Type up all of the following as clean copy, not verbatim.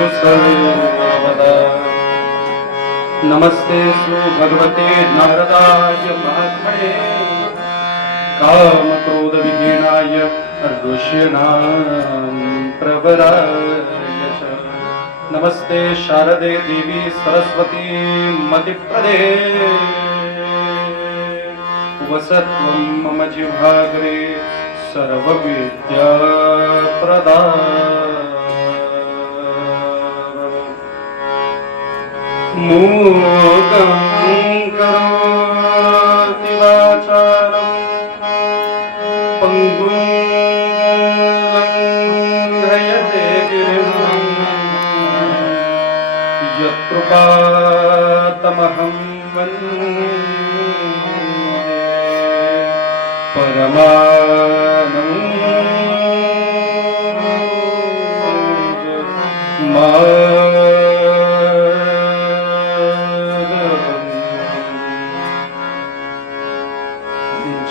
सर्वेषु सर्वदा नमस्ते भगवते नारदाय महात्मने कामक्रोधविहीनाय ऋष्यणां प्रवराय च नमस्ते शारदे देवी सरस्वती मतिप्रदे वसत्वं मम जिह्वाग्रे सर्वविद्याप्रदा मूकं करोति वाचालं पङ्गुं लङ्घयते गिरिं यत्कृपातमहं वन्दे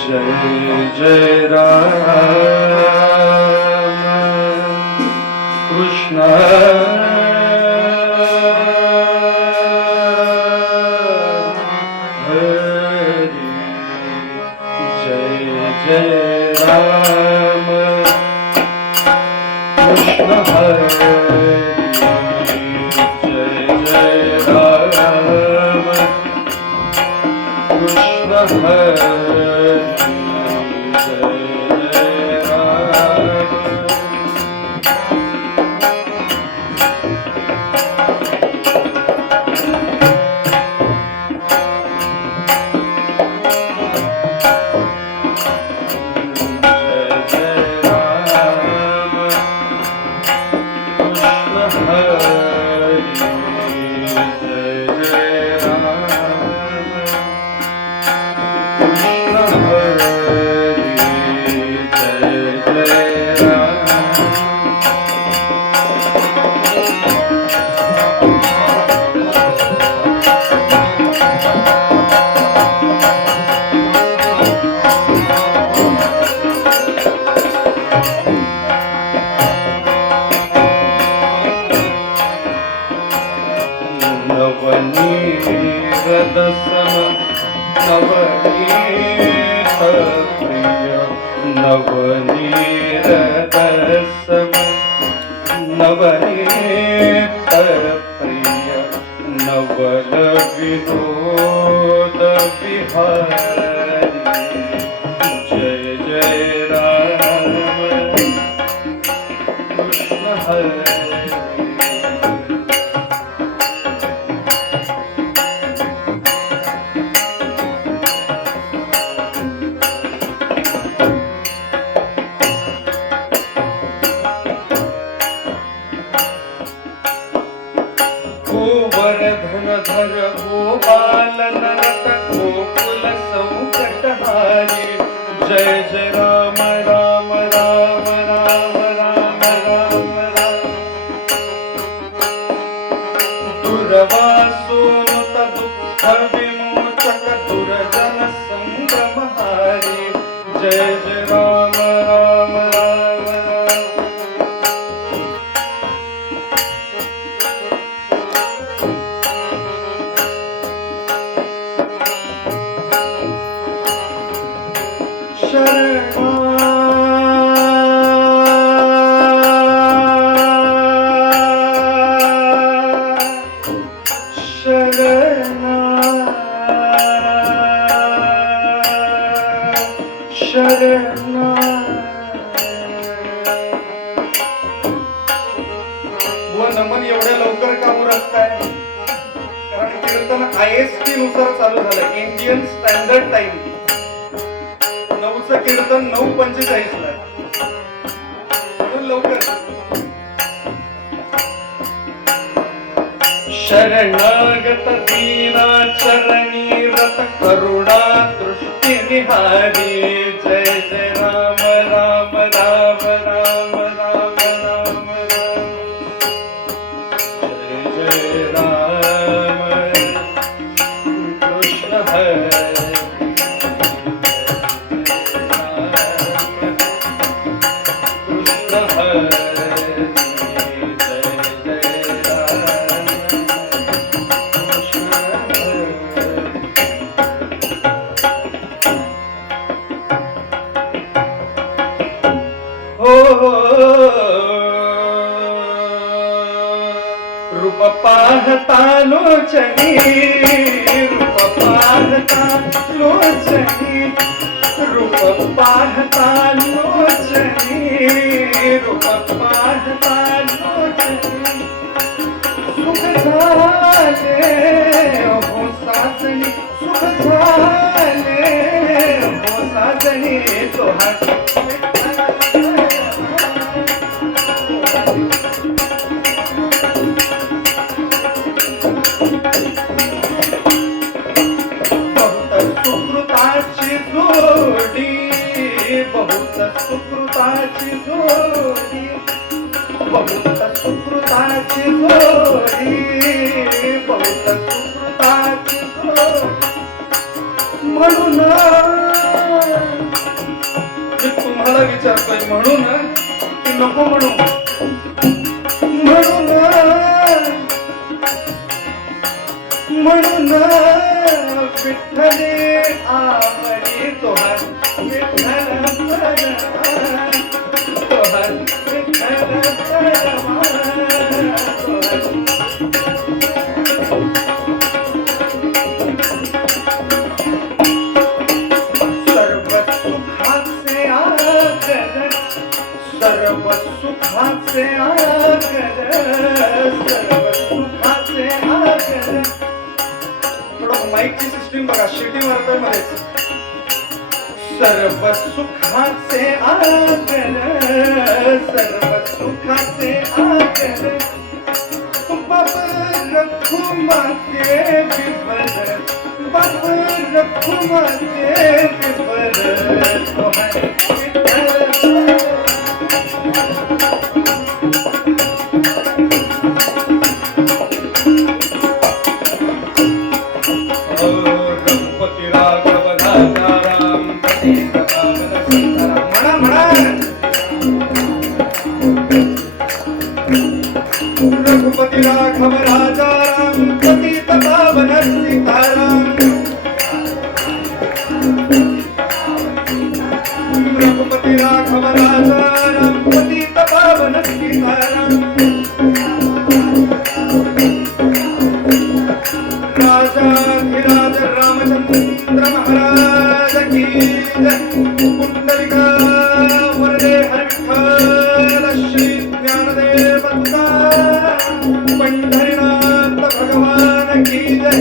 जय जय राम कृष्ण हरि जय जय राम कृष्ण हरि जय जय राम कृष्ण हरि नवल विनोद विहारी जय जय राम कृष्ण हरि गोवर्धनधर गोपाल नरत गोकुल संकटहारी जय जय राम राम राम राम राम राम राम दुर्वासोनुत दुःख विमोचक दुर्जन संगमहारी जय जय राम राम राम राम नमन एवढ्या लवकर का उरकताय? कारण कीर्तन IST नुसार चालू झालं, इंडियन स्टँडर्ड टाइम. 9चं कीर्तन 9:45 ला म्हणून लवकर. शरणागत दीना चरणी रत करुणा दृष्टी निहारी जय जय राम राम राम राम राम राम राम जय जय राम कृष्ण हरि कृष्ण हरि जय जय रूप पाहता लोचनी, रूप पाहता लोचनी, रूप पाहता लोचनी, रूप पाहता लोचनी, सुख झाले हो साजनी, सुख झाले हो साजनी, तोहार सुकृताची जोडी, बहुत सुकृताची जोडी, बहुत सुकृताची जोडी, बहुत सुकृताची जोडी, म्हणून मी तुम्हाला विचारतोय म्हणून की नको म्हणू, म्हणून म्हणून विठ्ठले आवडी तोहार, विठ्ठल परमा तोहार, विठ्ठल परमा तोहार. सर्व सुखाचे आगर, सर्व सुखाचे आगर, सर्व सुखाचे आगर. माईकची सिस्टीम बघा, शिटी मारतोय मध्येच. सर्व सुखाचे आगर, सर्व सुखाचे आगर, बाप रखुमाते विवर, बाप रखुमाते विवर, तोहार रघुपती राघव राजा राम पतित पावन सीताराम. म्हणा रघुपती राघव राजा राम पतित पावन सीताराम, रघुपती राघव राजा राम पतित पावन सीताराम. राजाधिराज रामचंद्र महाराज की जय. पुंडलिका वरदे हरिविठ्ठल श्री ज्ञानदेव पंढरीनाथ भगवान की जय.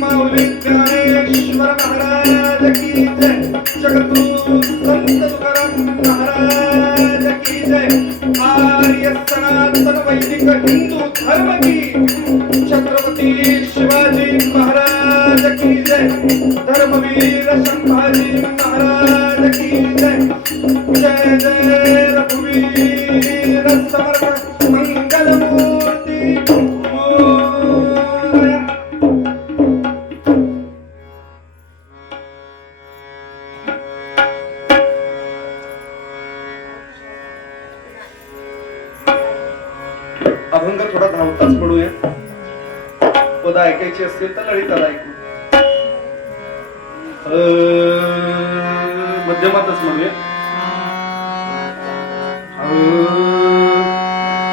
माऊली ज्ञानेश्वर महाराज की जय. जगद्गुरु संत तुकाराम महाराज की जय. आर्य सनातन वैदिक हिंदू धर्म की छत्रपती शिवाजी महाराज की जय. धर्मवीर संभाजी महाराज की जय. जय जय रघुवीर समर्थ मंगल मूर्ती मोरया. अभंग थोडा धावताच म्हणूया. पद ऐकायची असतील तर ललिताला ऐकू. मध्यमातच म्हणूया.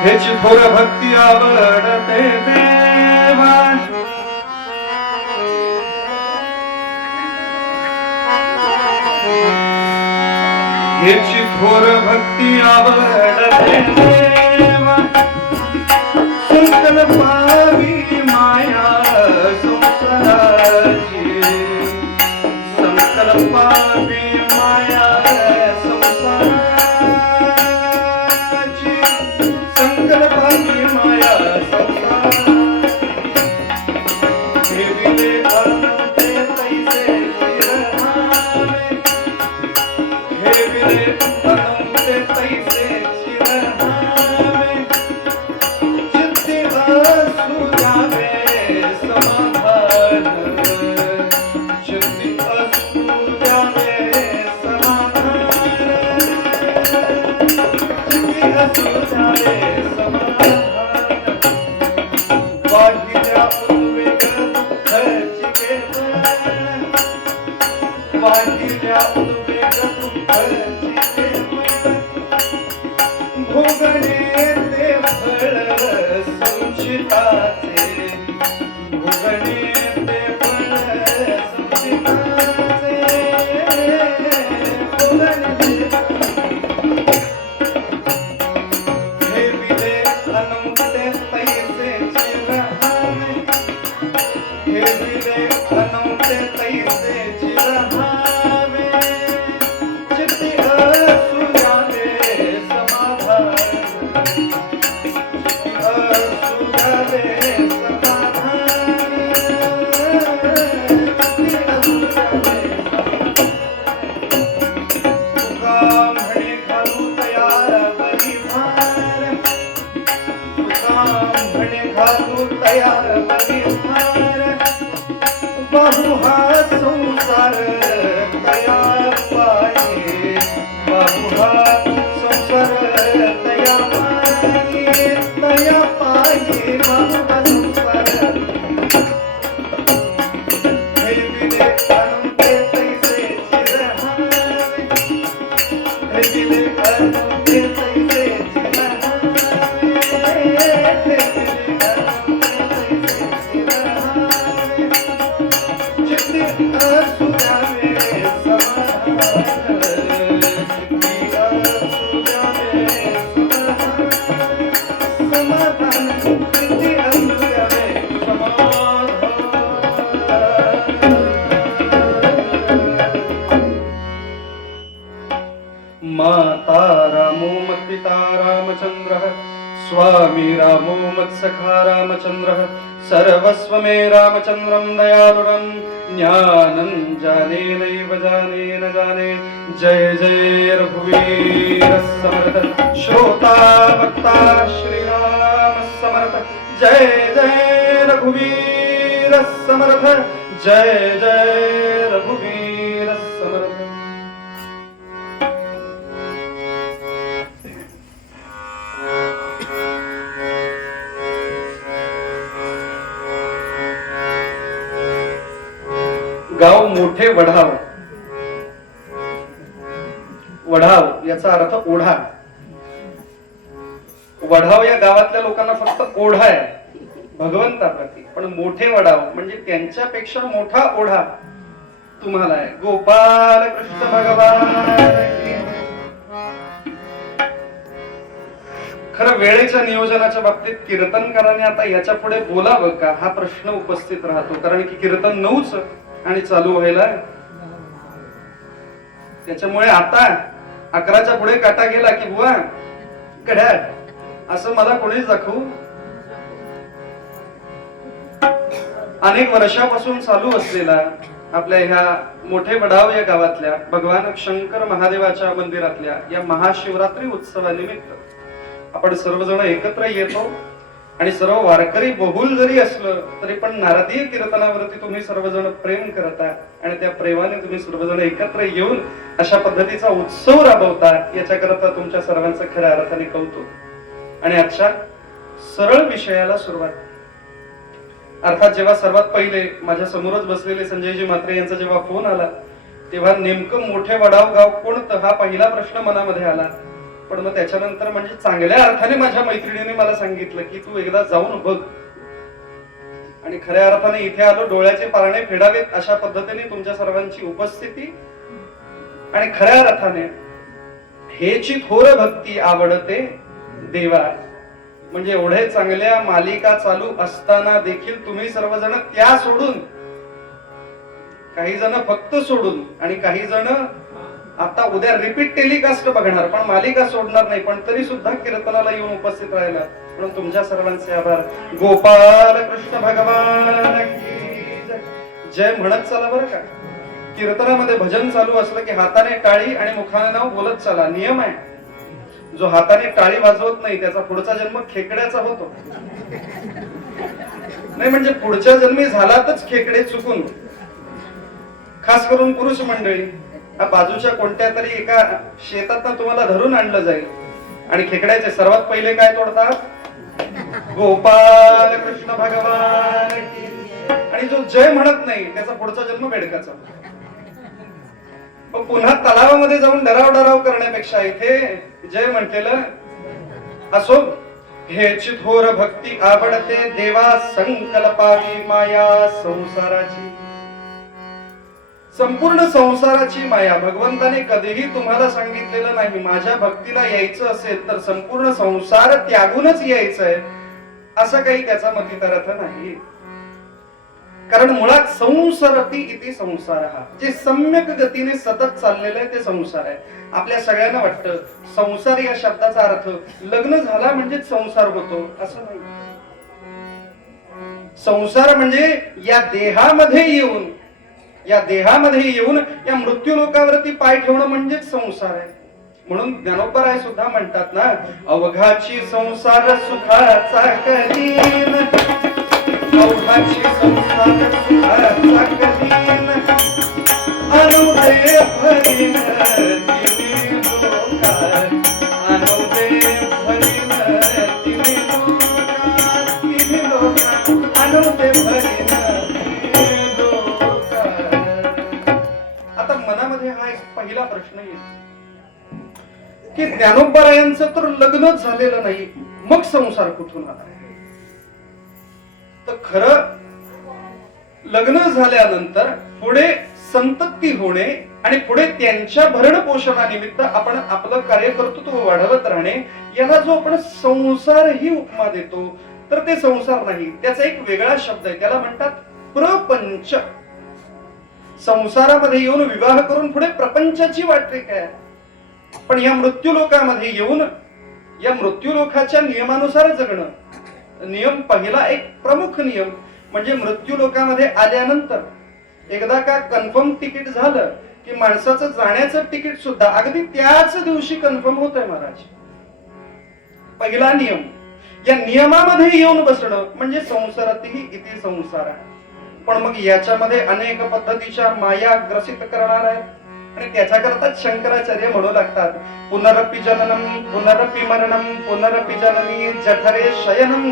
हेची थोर भक्ती आवडते देवा, हेची थोर भक्ती आवडते देवा. संकल्पावी माया संसाराची, संकल्पावी माया संसाराची, संकल्पावी माया संसाराची. ठेविले अनुते तैसे चिरहावे, ठेविले अनुते तैसे चिरहावे. भोगणे ते फळ संसार. संचिताचे भुवने ते फळ संचिताचे भुवने हे विले अनंते तैसे चिरहावे हे विले अनंते तैसे चिरहावे चित्ती असुराले समाधान बहुहा संसार तया पाये बहुहा संसार तया पाये तया पाये बहुहा संसार हे विले अनंते तैसे चिरहावे हे विले अनंते तैसे चिरहावे हे विले माता रामो मत्पिता रामचंद्रः स्वामी रामो मत्सखा रामचंद्रः सर्वस्व मे रामचंद्रं दयालुरं ज्ञानं जाने नैव जाने न जाने जय जय रघुवीर समर्थ श्रोता वक्ता श्रीराम समर्थ जय जय रघुवीर समर्थ जय जय रघुवीर समर्थ गाव मोठे वढाव. वढाव याचा अर्थ ओढा. वढाव या गावातल्या लोकांना फक्त ओढा आहे भगवंताप्रती, पण मोठे वढाव म्हणजे त्यांच्यापेक्षा मोठा ओढा तुम्हाला आहे. गोपाल कृष्ण भगवान. खरं वेळेच्या नियोजनाच्या बाबतीत कीर्तनकाराने आता याच्या पुढे बोलावं का हा प्रश्न उपस्थित राहतो, कारण की कीर्तन 9च आणि चालू व्हायला. त्याच्यामुळे आता 11च्या पुढे काटा गेला की बुवा घड्याळ असं मला कोणीच दाखवू. अनेक वर्षापासून चालू असलेला आपल्या ह्या मोठे वढाव या गावातल्या भगवान शंकर महादेवाच्या मंदिरातल्या या महाशिवरात्री उत्सवानिमित्त आपण सर्वजण एकत्र येतो आणि सर्व वारकरी बहुल जरी असलं तरी पण नारदीय कीर्तनावरती तुम्ही सर्वजण प्रेम करता आणि त्या प्रेमाने तुम्ही सर्वजण एकत्र येऊन अशा पद्धतीचा उत्सव राबवता. याच्याकरता तुमच्या सर्वांचं खऱ्या अर्थाने कौतुक. आणि आजच्या सरळ विषयाला सुरुवात. अर्थात जेव्हा सर्वात पहिले माझ्या समोरच बसलेले संजयजी म्हात्रे यांचा जेव्हा फोन आला तेव्हा नेमकं मोठे वडाव गाव कोणतं हा पहिला प्रश्न मनामध्ये आला. पण मग त्याच्यानंतर म्हणजे चांगल्या अर्थाने माझ्या मैत्रिणीने मला सांगितलं की तू एकदा जाऊन बघ. आणि खऱ्या अर्थाने इथे आलो डोळ्याचे पारणे फेडावेत अशा पद्धतीने तुमच्या सर्वांची उपस्थिती. आणि खऱ्या अर्थाने हेची थोर भक्ती आवडते देवा. म्हणजे एवढे चांगल्या मालिका चालू असताना देखील तुम्ही सर्वजण त्या सोडून, काही जण फक्त सोडून आणि काही जण आता उद्या रिपीट टेलिकास्ट बघणार पण मालिका सोडणार नाही, पण तरी सुद्धा कीर्तनाला येऊन उपस्थित राहिला म्हणून तुमच्या सर्वांचे आभार. गोपाल कृष्ण भगवान जय म्हणत चला बरं का. कीर्तनामध्ये भजन चालू असलं की हाताने टाळी आणि मुखाने नाव बोलत चला. नियम आहे. जो हाताने टाळी वाजवत नाही त्याचा पुढचा जन्म खेकड्याचा होतो. नाही म्हणजे पुढच्या जन्मी झालातच खेकडे चुकून. खास करून पुरुष मंडळी बाजूच्या कोणत्या तरी एका शेतात तुम्हाला धरून आणलं जाईल आणि खेकड्याचे सर्वात पहिले काय तोडतात? गोपाल कृष्ण भगवान. आणि जो जय म्हणत नाही त्याचा पुढचा जन्म बेडकाचा. पण पुन्हा तलावामध्ये जाऊन डराव डराव करण्यापेक्षा इथे जय म्हटलेलं असो. हेची थोर भक्ती आवडते देवा संकल्पावी माया संसाराची. संपूर्ण संसाराची माया भगवंताने कधीही तुम्हाला सांगितलेलं नाही माझ्या भक्तीला यायचं असेल तर संपूर्ण संसार त्यागूनच यायचंय, असं काही त्याचा मतितार्थ नाही. कारण मुळात संसरती इति संसार, हा जे सम्यक गतीने सतत चाललेलं आहे ते संसार आहे. आपल्या सगळ्यांना वाटतं संसार या शब्दाचा अर्थ लग्न झाला म्हणजे संसार होतो, असं नाही. संसार म्हणजे या देहामध्ये येऊन या मृत्यू लोकावरती पाय ठेवणं म्हणजेच संसार आहे. म्हणून ज्ञानोबराय सुद्धा म्हणतात ना, अवघाची संसार सुखाचा कलीन, अवघाची संसार सुखाचा कलीन, अनुदय भरीन तिन्ही लोकात, अनुदय भरीन तिन्ही लोकात, तिन्ही लोकात अनुदय भरीन तिन्ही लोकात. आता मनामध्ये हा एक पहिला प्रश्न येईल की ज्ञानोबरायांचं तर लग्नच झालेलं नाही, मग संसार कुठून आला? तर खरं लग्न झाल्यानंतर पुढे संतती होणे आणि पुढे त्यांच्या भरण पोषणानिमित्त आपण आपलं कार्यकर्तृत्व वाढवत राहणे, याला जो आपण संसार ही उपमा देतो तर ते संसार नाही, त्याचा एक वेगळा शब्द आहे, त्याला म्हणतात प्रपंच. संसारामध्ये येऊन विवाह करून पुढे प्रपंचाची वाटते काय, पण या मृत्यू लोकामध्ये येऊन या मृत्यू लोकाच्या नियमानुसार जगणं. नियम पहिला एक प्रमुख नियम म्हणजे मृत्यू लोकामध्ये आल्यानंतर एकदा का कन्फर्म तिकीट झालं की माणसाचं जाण्याचं तिकीट सुद्धा अगदी त्याच दिवशी कन्फर्म होत आहे महाराज. पहिला नियम. या नियमामध्ये येऊन बसणं म्हणजे संसारातही इति संसार. पण मग याच्यामध्ये अनेक पद्धतीच्या माया ग्रसित करणार आहेत आणि त्याच्याकरता शंकराचार्य म्हणू लागतात, पुनरपि जननम पुनरपि मरणम पुनरपि जननी जठरे शयनम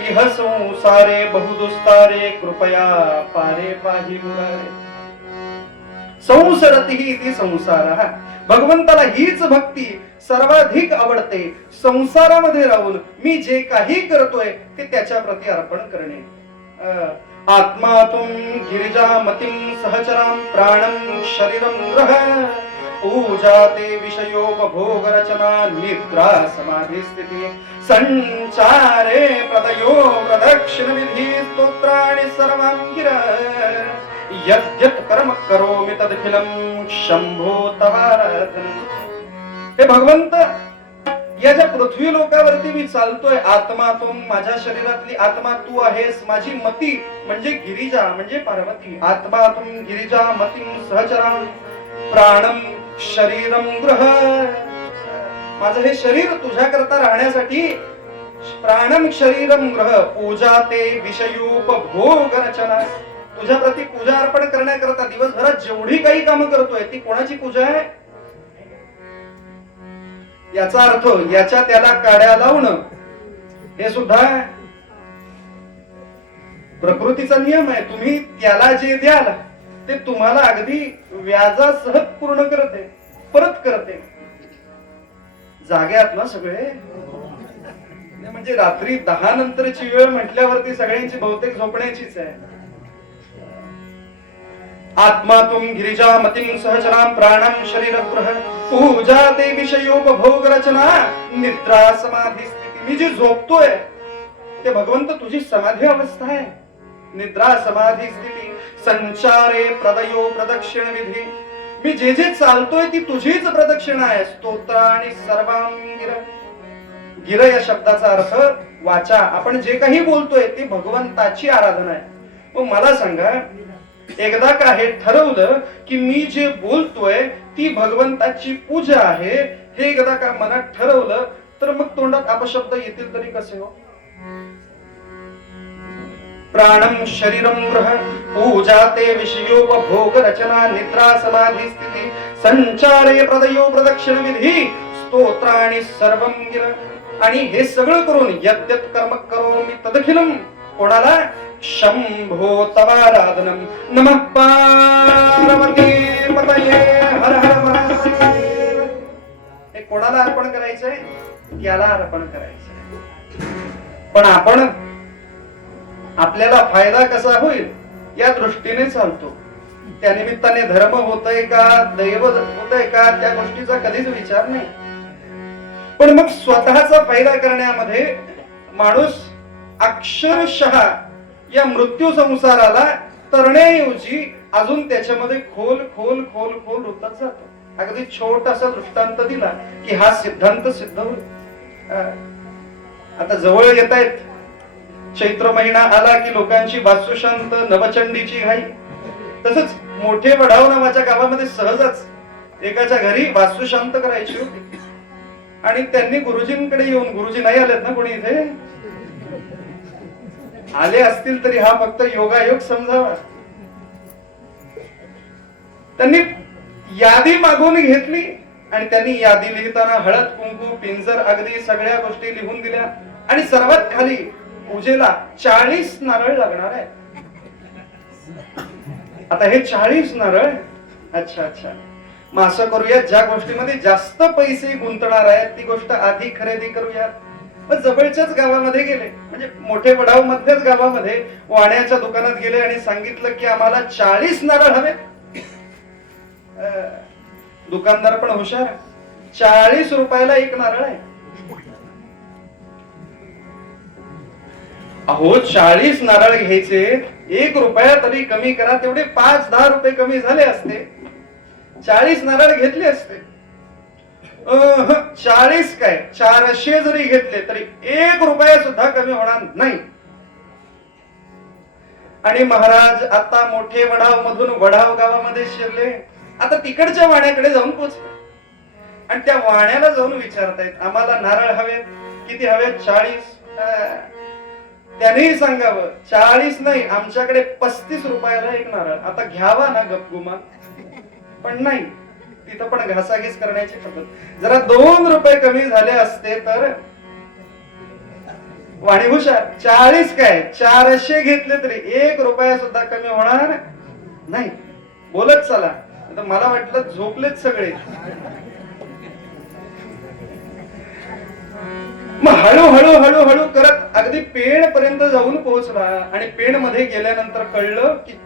इह संसारे बहुदुस्तारे कृपया पारे पाहि मुरारे. संसरती इति संसार. भगवंताला हीच भक्ती सर्वाधिक आवडते. संसारामध्ये राहून मी जे काही करतोय ते त्याच्या प्रती अर्पण करणे. आत्मातुम गिरिजामतिं सहचरां प्राणं शरीरं ग्रह पूजाते विषयोपभोग रचना निद्रा समाधि स्थिति संचारे प्रदयो प्रदक्षिण विधि स्तोत्राणि सर्वां गिरा यत् यत् कर्म करोमि तदखिलं शंभो तवाराधन. हे भगवंत, या ज्या पृथ्वी लोकावरती मी चालतोय, आत्मा तुम, माझ्या शरीरातली आत्मा तू आहेस, माझी मती म्हणजे गिरिजा म्हणजे पार्वती. आत्मा तुम गिरिजा मतिं सहचरां प्राणं शरीरं गृह. माझं हे शरीर तुझ्या करता राहण्यासाठी प्राणं शरीरं गृह पूजा ते विषयोपभोग रचना. तुझ्या प्रती पूजा अर्पण करण्याकरता दिवसभरात जेवढी काही कामं करतोय ती कोणाची पूजा आहे? याचा अर्थ याच्या त्याला काड्या लावणं हे सुद्धा प्रकृतीचा नियम आहे. तुम्ही त्याला जे द्याल ते तुम्हाला अगदी व्याजासह पूर्ण करते, परत करते. जाग्यात ना सगळे, म्हणजे रात्री 10 नंतरची वेळ म्हटल्यावरती सगळ्यांची बहुतेक झोपण्याचीच आहे. आत्मा तुम गिरिजा मतिं सहचरां प्राणं शरीरं गृह पूजा ते विषयोपभोग रचना निद्रा समाधी स्थिती. मी जे झोपतोय ते भगवंत तुझी समाधी अवस्था आहे. निद्रा समाधी स्थिती संचारे प्रदयो प्रदक्षिण विधी. मी जे जे चालतोय ती तुझीच प्रदक्षिणा आहे. स्तोत्र आणि सर्वांगिर. गिर या शब्दाचा अर्थ वाचा. आपण जे काही बोलतोय ती भगवंताची आराधना आहे. मग मला सांगा, एकदा का हे ठरवलं की मी जे बोलतोय ती भगवंताची पूजा आहे, हे एकदा का मनात ठरवलं तर मग तोंडात अपशब्द येतील तरी कसे हो? प्राणं शरीरं गृह पूजा ते विषयोपभोग रचना निद्रा समाधी स्थिती संचारे प्रदयो प्रदक्षिण विधी स्तोत्राणि सर्वं गिर. आणि हे सगळं करून यद्यत् कर्म करोमि तदखिलं कोणाला? शंभो तवाराधनम. नमः पार्वती पतये हर हर महादेव. हे कोणाला अर्पण करायचंय? त्याला अर्पण करायचं. पण आपण आपल्याला फायदा कसा होईल या दृष्टीने चालतो. त्या निमित्ताने धर्म होतय का, दैव होतय का, त्या गोष्टीचा कधीच विचार नाही. पण मग स्वतःचा फायदा करण्यामध्ये माणूस अक्षरशः या मृत्यू संसाराला तरण्याऐवजी अजून त्याच्यामध्ये खोल खोल खोल खोल रुतत जातो. अगदी छोटासा दृष्टांत दिला की हा सिद्धांत सिद्ध होईल. आता जवळ येत आहेत चैत्र महिना आला की लोकांची वास्तुशांत नवचंडीची घाई. तसंच मोठे वडाव नावाच्या गावामध्ये सहजच एकाच्या घरी वास्तुशांत करायची होती आणि त्यांनी गुरुजींकडे येऊन, गुरुजी नाही आलेत ना कोणी इथे, आले असतील तरी हा फक्त योगायोग समजावा. त्यांनी यादी मागून घेतली आणि त्यांनी यादी लिहिताना हळद कुंकू पिंजर अगदी सगळ्या गोष्टी लिहून दिल्या आणि सर्वात खाली पूजेला 40 नारळ लागणार आहे. आता हे 40 नारळ, अच्छा अच्छा, मग असं करूया, ज्या गोष्टीमध्ये जास्त पैसे गुंतणार आहेत ती गोष्ट आधी खरेदी करूया. जवळच्याच गावामध्ये गेले, म्हणजे मोठे वडाव मध्येच गावामध्ये वाण्याच्या दुकानात गेले आणि सांगितलं की आम्हाला 40 नारळ हवे. दुकानदार पण हुशार, 40 रुपयाला एक नारळ आहे. अहो 40 नारळ घ्यायचे, 1 रुपया तरी कमी करा, तेवढे 5-10 रुपये कमी झाले असते. 40 नारळ घेतले असते. 40 काय 400 जरी घेतले तरी 1 रुपया सुद्धा कमी होणार नाही. आणि महाराज आता मोठे वडाव मधून वडाव गावामध्ये शिरले. आता तिकडच्या वाण्याकडे जाऊन पोचले आणि त्या वाण्याला जाऊन विचारतायत आम्हाला नारळ हवेत, किती हवेत? 40. त्यानेही सांगावं 40 नाही, आमच्याकडे 35 रुपयाला एक नारळ. आता घ्यावा ना गपगुमान, पण नाही, तिथं पण घासाघीस करण्याची पद्धत. जरा 2 रुपये कमी झाले असते तर वाणी हुशार. 40 काय 400 घेतले तरी 1 रुपया सुद्धा कमी होणार नाही. बोलत चला. मला वाटलं झोपलेत सगळे. मग हळूहळू हळूहळू करत अगदी पेण पर्यंत जाऊन पोहोचला आणि पेण मध्ये गेल्यानंतर कळलं की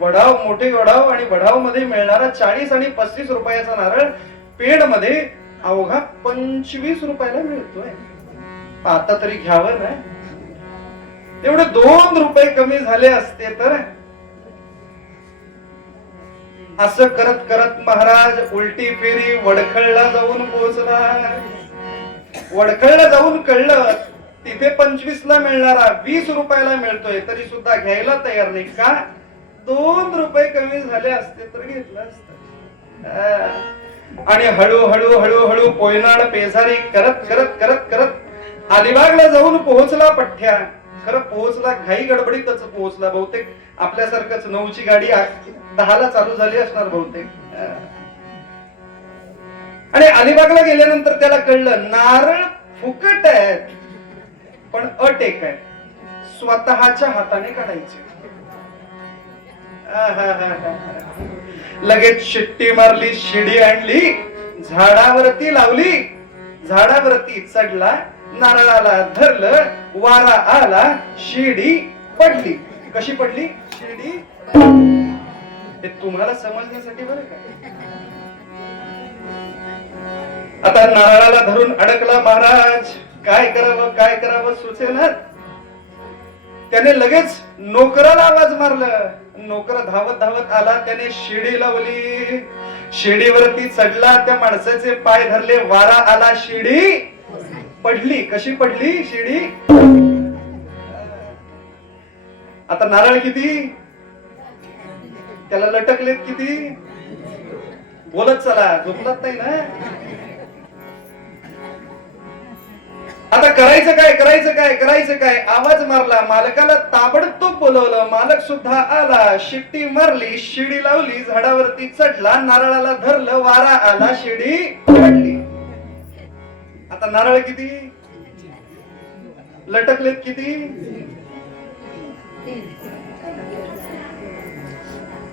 वडाव, मोठे वडाव आणि वडाव मध्ये मिळणारा 40 आणि 35 रुपयाचा नारळ पेण मध्ये अवघा 25 रुपयाला मिळतोय. आता तरी घ्यावं ना. तेवढे 2 रुपये कमी झाले असते तर. असं करत करत महाराज उलटी फेरी वडखळला जाऊन पोहोचला. वडखळला जाऊन कळलं तिथे 25 ला मिळणारा 20 रुपयाला मिळतोय, तरी सुद्धा घ्यायला तयार नाही. का? 2 रुपये कमी झाले असते तर घेतलं असत. आणि हळूहळू हळूहळू पोयनाड पेजारी करत करत करत करत अलिबागला जाऊन पोहोचला पठ्ठ्या. खरं पोहोचला घाई गडबडीतच पोहोचला. बहुतेक आपल्यासारखंच 9ची गाडी 10ला चालू झाली असणार बहुतेक. आणि अलिबागला गेल्यानंतर त्याला कळलं नारळ फुकट आहेत, पण अट एक आहे, स्वतःच्या हाताने काढायचे. लगेच शिट्टी मारली, शिडी आणली, झाडावरती लावली, झाडावरती चढला, नारळाला धरलं, वारा आला, शिडी पडली. कशी पडली शिडी? हे तुम्हाला समजण्यासाठी बरं का. आता नारळाला धरून अडकला महाराज. काय करावं काय करावं सुचेना. त्याने लगेच नोकराला आवाज मारला. नोकर धावत धावत आला. त्याने शिडी लावली, शिडीवरती चढला, त्या माणसाचे पाय धरले, वारा आला, शिडी पडली. कशी पडली शिडी? आता नारळ किती? त्याला लटकलेत किती? बोलत चला, झोपलात नाही ना. आता करायचं काय करायचं काय करायचं काय? आवाज मारला, मालकाला ताबडतोब बोलवलं. मालक सुद्धा आला, शिट्टी मारली, शिडी लावली, झाडावरती चढला, नारळाला धरलं, वारा आला, शिडी पडली. आता नारळ किती? लटकलेत किती?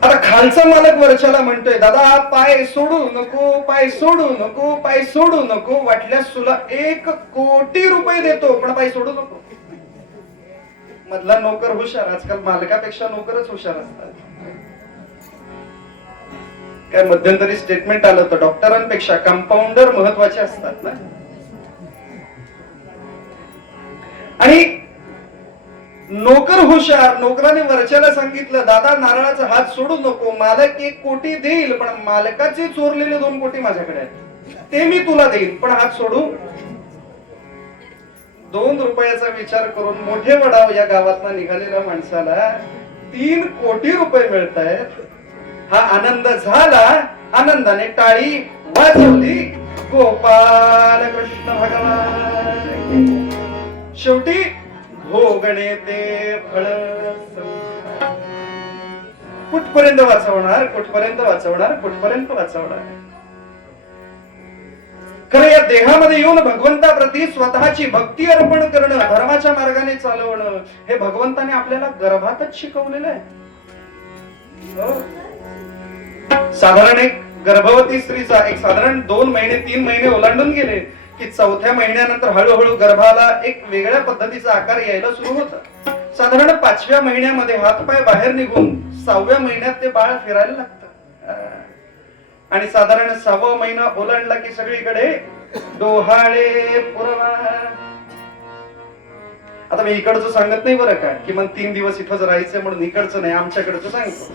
आता खालचा मालक वरच्याला म्हणतोय, दादा पाय सोडू नको, पाय सोडू नको, पाय सोडू नको, वाटल्यास तुला 1,00,00,000 रुपये देतो, पण पाय सोडू नको. मधला नोकर हुशार, आजकाल मालकापेक्षा नोकरच हुशार असतात. काय मध्यंतरी स्टेटमेंट आलं होतं, डॉक्टरांपेक्षा कंपाऊंडर महत्वाचे असतात ना. आणि नोकर हुशार, नोकराने वरच्याला सांगितलं, दादा नारळाचा हात सोडू नको, मालक 1,00,00,000 देईल, पण मालकाचे चोरलेले 2,00,00,000 माझ्याकडे आहेत, ते मी तुला देईल, पण हात सोडू. 2 रुपयाचा विचार करून मोठे वडाव या गावातनं निघालेल्या माणसाला 3,00,00,000 रुपये मिळत आहेत. हा आनंद झाला, आनंदाने टाळी वाजवली. गोपाल कृष्ण भगवान. शेवटी भोगणे ते फळ. कुठपर्यंत वाचवणार, कुठपर्यंत वाचवणार, कुठपर्यंत वाचवणार. खरं या देहामध्ये येऊन भगवंताप्रती स्वतःची भक्ती अर्पण करणं, धर्माच्या मार्गाने चालवणं, हे भगवंताने आपल्याला गर्भातच शिकवलेलं आहे. साधारण एक गर्भवती स्त्रीचा एक साधारण 2 महिने 3 महिने ओलांडून गेले की 4थ्या महिन्यानंतर हळूहळू गर्भाला एक वेगळ्या पद्धतीचा आकार यायला सुरू होता. साधारण 5व्या महिन्यामध्ये हातपाय बाहेर निघून 6व्या महिन्यात ते बाळ फिरायला लागतं. आणि साधारण 6वा महिना ओलांडला की सगळीकडे डोहाळे पुरवा. आता मी इकडचं सांगत नाही बरं का, की मग 3 दिवस इथंच राहायचं म्हणून इकडचं नाही, आमच्याकडचं सांगतो.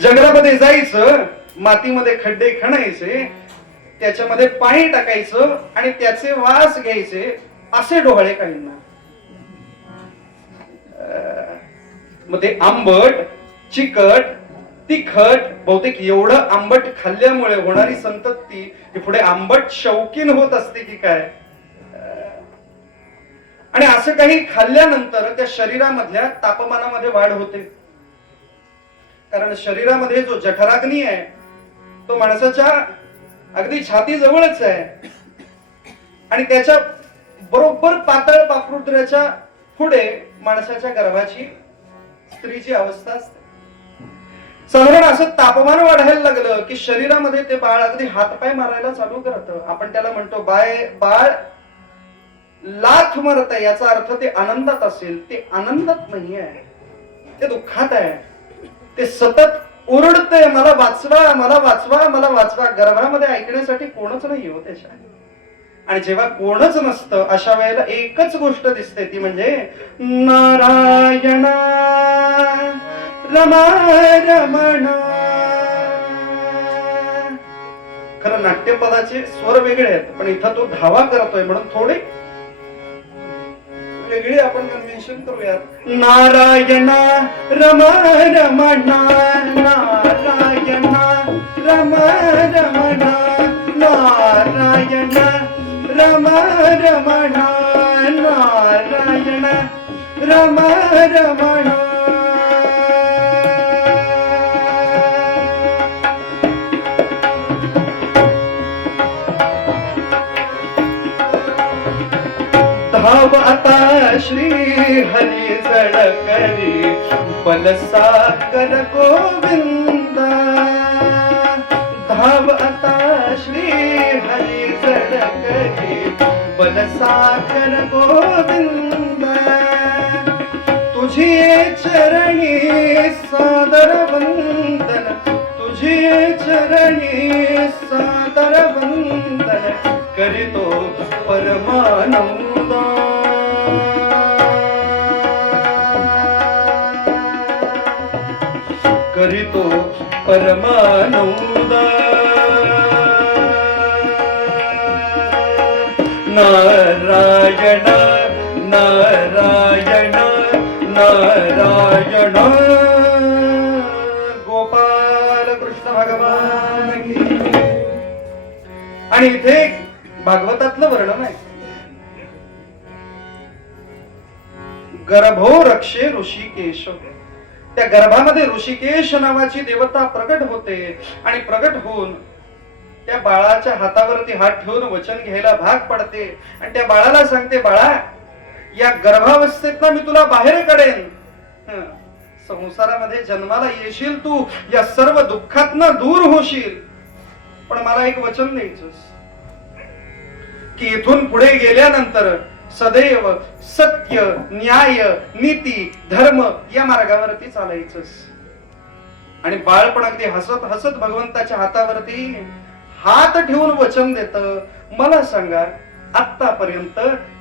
जंगलामध्ये जायचं, मातीमध्ये खड्डे खणायचे, त्याच्यामध्ये पाणी टाकायचं आणि त्याचे वास घ्यायचे, असे डोहाळे काहींना. मग ते आंबट, चिकट, तिखट, बहुतेक एवढं आंबट खाल्ल्यामुळे होणारी संतती ही पुढे आंबट शौकीन होत असते की काय. आणि असं काही खाल्ल्यानंतर त्या शरीरामधल्या तापमानामध्ये वाढ होते. कारण शरीरामध्ये जो जठराग्नी आहे तो माणसाच्या अगदी छाती जवळच आहे आणि त्याच्या बरोबर पातळ पापुद्र्याच्या पुढे माणसाच्या गर्भाची स्त्रीची अवस्था असते. साधारण असं तापमान वाढायला लागलं की शरीरामध्ये ते बाळ अगदी हातपाय मारायला चालू करतं. आपण त्याला म्हणतो बाळ लाथ मारत आहे, याचा अर्थ ते आनंदात असेल. ते आनंदात नाही आहे, ते दुःखात आहे. ते सतत ओरडतंय, मला वाचवा, मला वाचवा, मला वाचवा. गर्भामध्ये ऐकण्यासाठी कोणच नाही हो त्याच्या. आणि जेव्हा कोणच नसतं अशा वेळेला एकच गोष्ट दिसते, ती म्हणजे नारायण रमा रमण. खरं नाट्यपदाचे स्वर वेगळे आहेत, पण इथं तो धावा करतोय म्हणून थोडे वेगळी आपण कन्व्हेन्शन करूयात. नारायण रमा रमण, नारायण रमा रमण, नारायण रमा रमण, नारायण रमा रमण. धाव आता श्री हरी जळकरी, बलसाकर गोविंदा. धाव आता श्री हरी जळकरी, बलसाकर गोविंदा. तुझी चरणी सादर वंदन, तुझी चरणी सादर वंदन करितो परमानंद. करितो परमानंद. नारायण नारायण नारायण. गोपाल कृष्ण भगवान की. आणि इथे भागवतातलं वर्णन आहे. गर्भो रक्षे ऋषिकेश. त्या गर्भामध्ये ऋषिकेश नावाची देवता प्रकट होते आणि प्रकट होऊन त्या बाळाच्या हातावरती हात ठेवून वचन घ्यायला भाग पडते आणि त्या बाळाला सांगते, बाळा या गर्भावस्थेतनं मी तुला बाहेर काढेन. संसारामध्ये जन्माला येशील तू, या सर्व दुःखातनं दूर होशील, पण मला एक वचन द्यायचंस की इथून पुढे गेल्यानंतर सदैव सत्य, न्याय, नीती, धर्म या मार्गावरती चालायचंस. आणि बाळपण अगदी हसत हसत भगवंताच्या हातावरती हात ठेवून वचन देत. मला सांगा, आतापर्यंत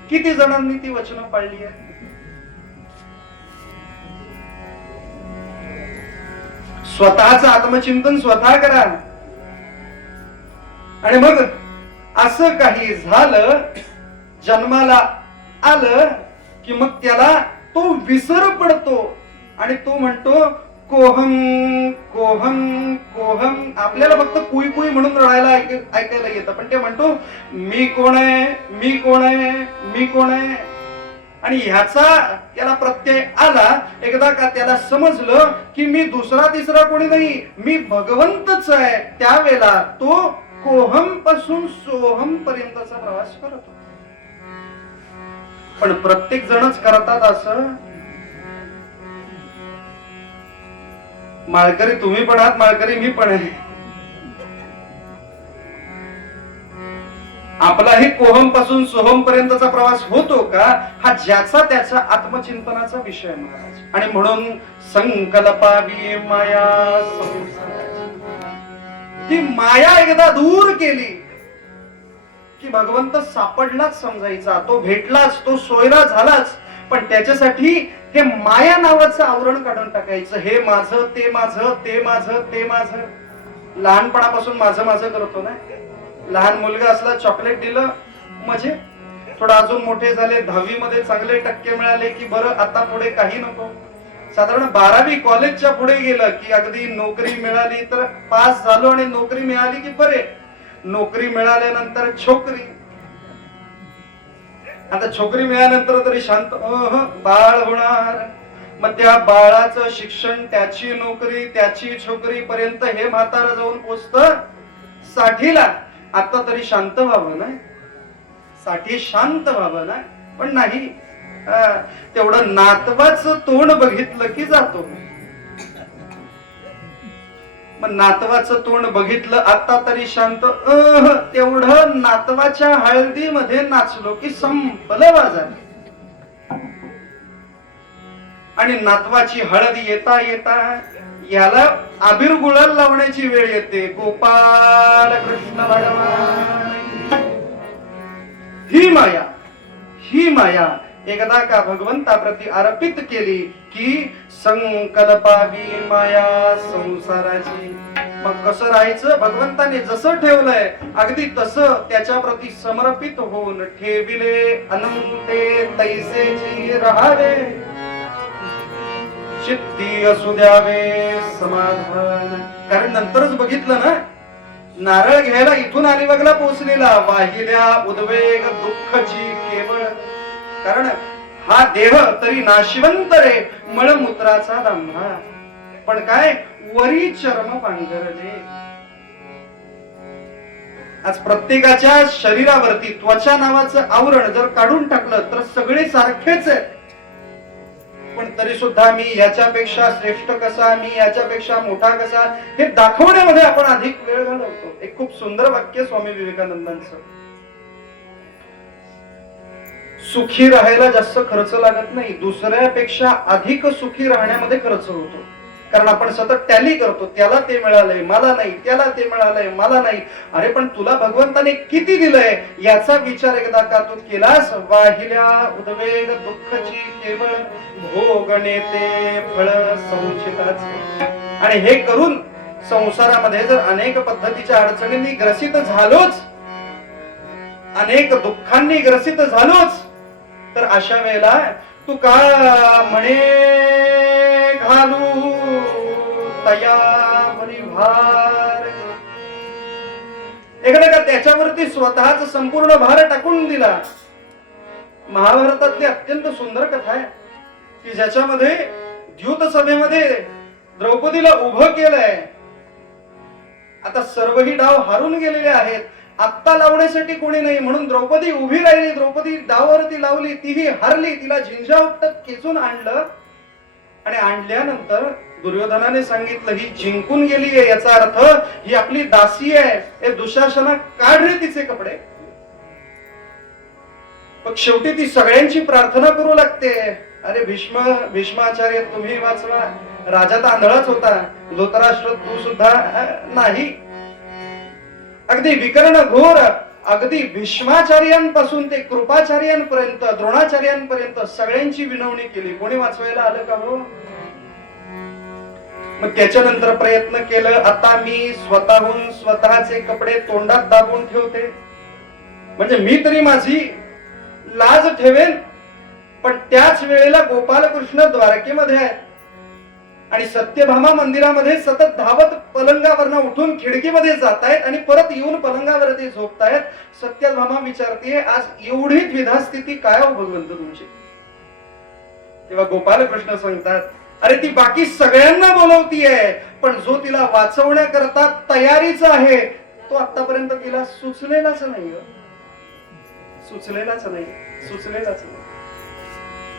किती जणांनी ती वचनं पाळली आहेत? स्वतःच आत्मचिंतन स्वतः करा. आणि मग असं काही झालं, जन्माला आलं की मग त्याला तो विसर पडतो आणि तो म्हणतो कोहम कोहम कोहम. आपल्याला फक्त कुई कुई म्हणून रडायला ऐकायला येतं, पण ते म्हणतो मी कोण आहे, मी कोण आहे, मी कोण आहे. आणि ह्याचा त्याला प्रत्यय आला एकदा का, त्याला समजलं की मी दुसरा तिसरा कोणी नाही, मी भगवंतच आहे, त्यावेळेला तो कोहम पासून सोहम पर्यंतचा प्रवास करतो. पण प्रत्येक जणच करतात असं? माळकरी तुम्ही पण आहात, माळकरी मी पण आहे. आपलाही कोहम पासून सोहम पर्यंतचा प्रवास होतो का? हा ज्याचा त्याचा आत्मचिंतनाचा विषय महाराज. आणि म्हणून संकल्पावी माया ती माया एकदा दूर केली की भगवंत सापडलाच समजायचा, तो भेटलाच, तो सोयरा झालाच. पण त्याच्यासाठी हे माया नावाचं आवरण काढून टाकायचं. हे माझं, ते माझं, ते माझं, ते माझं. लहानपणापासून माझं माझं करतो ना. लहान मुलगा असला, चॉकलेट दिलं म्हणजे थोडं अजून मोठे झाले, 10वी मध्ये चांगले टक्के मिळाले की बरं आता पुढे काही नको. साधारण 12वी कॉलेजच्या पुढे गेलं की अगदी नोकरी मिळाली तर पास झालो, आणि नोकरी मिळाली की बरे. नोकरी मिळाल्यानंतर छोकरी. आता छोकरी मिळाल्यानंतर तरी शांत, बाळ होणार. मग त्या बाळाचं शिक्षण, त्याची नोकरी, त्याची छोकरी पर्यंत हे म्हातारा जाऊन पोचत 60ला. आता तरी शांत व्हावं ना, 60 शांत व्हावं ना. पण नाही, तेवढं नातवाचं तोंड बघितलं की जातो. मग नातवाचं तोंड बघितलं आता तरी शांत, तेवढं नातवाच्या हळदीमध्ये नाचलो की संपलं बाजार. आणि नातवाची हळद येता येता याला आबीर गुलाल लावण्याची वेळ येते. गोपाल कृष्ण भगवान. ही माया, ही माया एकदा का भगवंताप्रती अर्पित केली की संकल्पावी माया संसाराची. मग कसं राहायचं? भगवंताने जसं ठेवलंय अगदी तसं त्याच्याप्रती समर्पित होऊन ठेविले अनंते तैसेची राहावे, चित्ती असू द्यावे समाधान. कारण नंतरच बघितलं ना, नारळ घ्यायला इथून अलिबागला पोहोचलेला, वाहिल्या उद्वेग दुःखची केवळ. कारण हा देह तरी नाशिवंत रे, मळमूत्राचा दांभा. पण काय वरी चर्म पांघरले. आज प्रत्येकाच्या शरीरावरती त्वचा नावाचं आवरण जर काढून टाकलं तर सगळे सारखेच आहेत. पण तरी सुद्धा मी याच्यापेक्षा श्रेष्ठ कसा, मी याच्यापेक्षा मोठा कसा, हे दाखवण्यामध्ये आपण अधिक वेळ घालवतो. एक खूप सुंदर वाक्य स्वामी विवेकानंदांचं. सुखी राहायला जास्त खर्च लागत नाही, दुसऱ्यापेक्षा अधिक सुखी राहण्यामध्ये खर्च होतो. कारण आपण सतत टॅली करतो, त्याला ते मिळालंय मला नाही, त्याला ते मिळालंय मला नाही. अरे पण तुला भगवंताने किती दिलंय याचा विचार एकदा का तू केलास? वाहिल्या उद्वेग दुःखची केवळ, भोग नेते फळ संचिताचे. आणि हे करून संसारामध्ये जर अनेक पद्धतीच्या अडचणींनी ग्रसित झालोच, अनेक दुःखांनी ग्रसित झालोच, तर अशा वेळेला तू का म्हणे घालू तया भार. एखाद्या का त्याच्यावरती स्वतःच संपूर्ण भार टाकून दिला. महाभारतातली अत्यंत सुंदर कथा आहे की ज्याच्यामध्ये द्यूत सभेमध्ये द्रौपदीला उभं केलंय. आता सर्वही डाव हारून गेलेले आहेत, आत्ता लावण्यासाठी कोणी नाही, म्हणून द्रौपदी उभी राहिली. द्रौपदी डावावरती लावली, तीही हारली. तिला झिंजा उपटत खेचून आणलं आणि आणल्यानंतर दुर्योधनाने सांगितलं ही जिंकून गेली आहे, याचा अर्थ ही आपली दासी आहे. हे दुशासना काढ रे तिचे कपडे. मग शेवटी ती सगळ्यांची प्रार्थना करू लागते. अरे भीष्माचार्य तुम्ही वाचवा. राजा तर आंधळाच होता, धृतराष्ट्र तू सुद्धा नाही. अगदी विकर्ण घोर, अगदी भीष्माचार्यांपासून ते कृपाचार्यांपर्यंत, द्रोणाचार्यांपर्यंत सगळ्यांची विनवणी केली. कोणी वाचवायला आलं का हो? मग त्याच्यानंतर प्रयत्न केलं, आता मी स्वतःहून स्वतःचे कपडे तोंडात दाबून ठेवते, म्हणजे मी तरी माझी लाज ठेवेन. पण त्याच वेळेला गोपालकृष्ण द्वारकेमध्ये आहेत आणि सत्यभामा मंदिरामध्ये सतत धावत पलंगावरनं उठून खिडकीमध्ये जात आहेत आणि परत येऊन पलंगावरती झोपतायत. सत्यभामा विचारतीये, आज एवढी द्विधा स्थिती काय हो भगवंत तुमची? तेव्हा गोपालकृष्ण सांगतात, अरे ती बाकी सगळ्यांना बोलवतीये, पण जो तिला वाचवण्याकरता तयारीच आहे तो आतापर्यंत तिला सुचलेलाच नाही. सुचलेलाच नाही.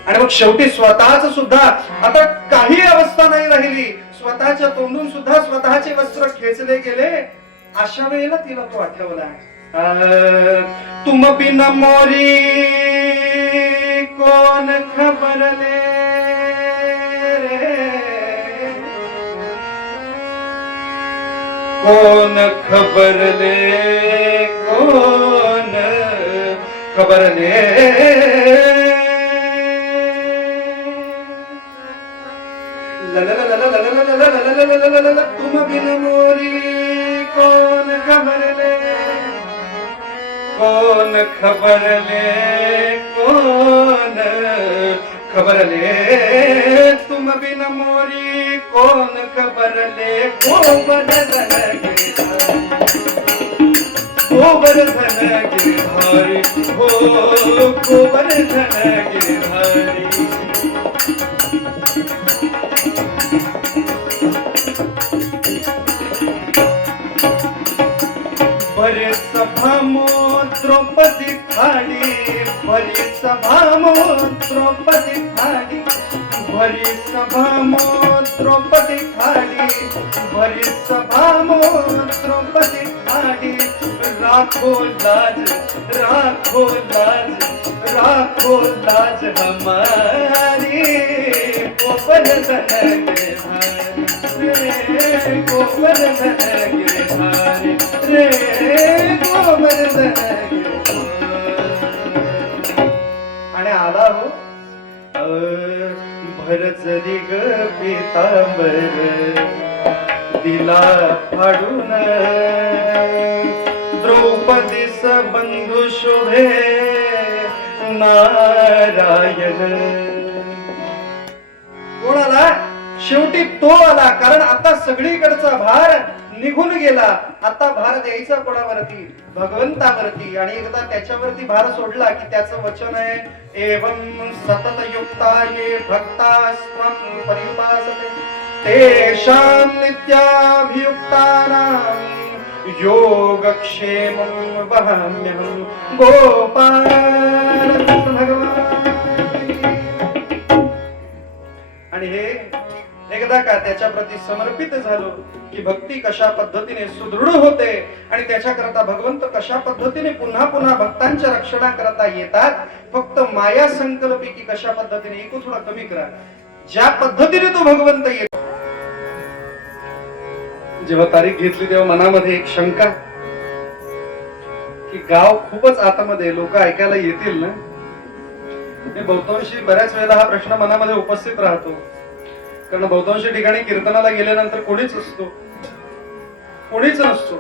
आणि मग शेवटी स्वतःच सुद्धा आता काही अवस्था नाही राहिली, स्वतःच्या तोंडून सुद्धा स्वतःचे वस्त्र खेचले गेले. अशा वेळेला तिला तो आठवला, तुम बिन मोरी कोण खबरले रे, कोण खबरले, कोण खबरले. तुम बिन मोरी कोण खबरले, कोण खबरले, कोण खबरले. तुम बिन मोरी कोण खबरले, गोवर्धन गिरधारी, हो गोवर्धन गिरधारी. बरे सभामो द्रौपदी थाडी, बरी सभामो द्रौपदी थाडी, बरी सभामो द्रौपदी थाडी, बरी सभामो द्रौपदी थाडी. राखो लाज, राखो लाज, राखो लाज हमारी, गोवर्धन गिरधारी रे, गोवर्धन गिरधारी रे, गोवर्धन गिरधारी. आणि आला हो भरजरी ग पीतांबर, दिला फाडून द्रौपदीस बंधू शोभे नारायण. कोण आला? शेवटी तो आला. कारण आता सगळीकडचा भार निघून गेला. आता भार द्यायचा कोणावरती? भगवंतावरती. आणि एकदा त्याच्यावरती भार सोडला की त्याचं वचन आहे, एवं सतत युक्ता ये भक्तास्त्वं पर्युपासते तेषां नित्याभियुक्तानां योगक्षेमं वहाम्यहं गोपाल भगवान. आणि हे एकदा का त्याच्या प्रती समर्पित झालो की भक्ती कशा पद्धतीने सुदृढ होते आणि त्याच्याकरता भगवंत कशा पद्धतीने पुन्हा पुन्हा भक्तांच्या रक्षणाकरता येतात. फक्त माया संकल्पी की कशा पद्धतीने, ऐकू थोडा कमी करा, ज्या पद्धतीने तो भगवंत येतो. जेव्हा तारीख घेतली तेव्हा मनामध्ये एक शंका की गाव खूपच आतमध्ये, लोक ऐकायला येतील ना. बहुतांशी बऱ्याच वेळेला हा प्रश्न मनामध्ये उपस्थित राहतो. कारण बहुतांशी ठिकाणी कीर्तनाला गेल्यानंतर कोणीच असतो, कोणीच नसतो.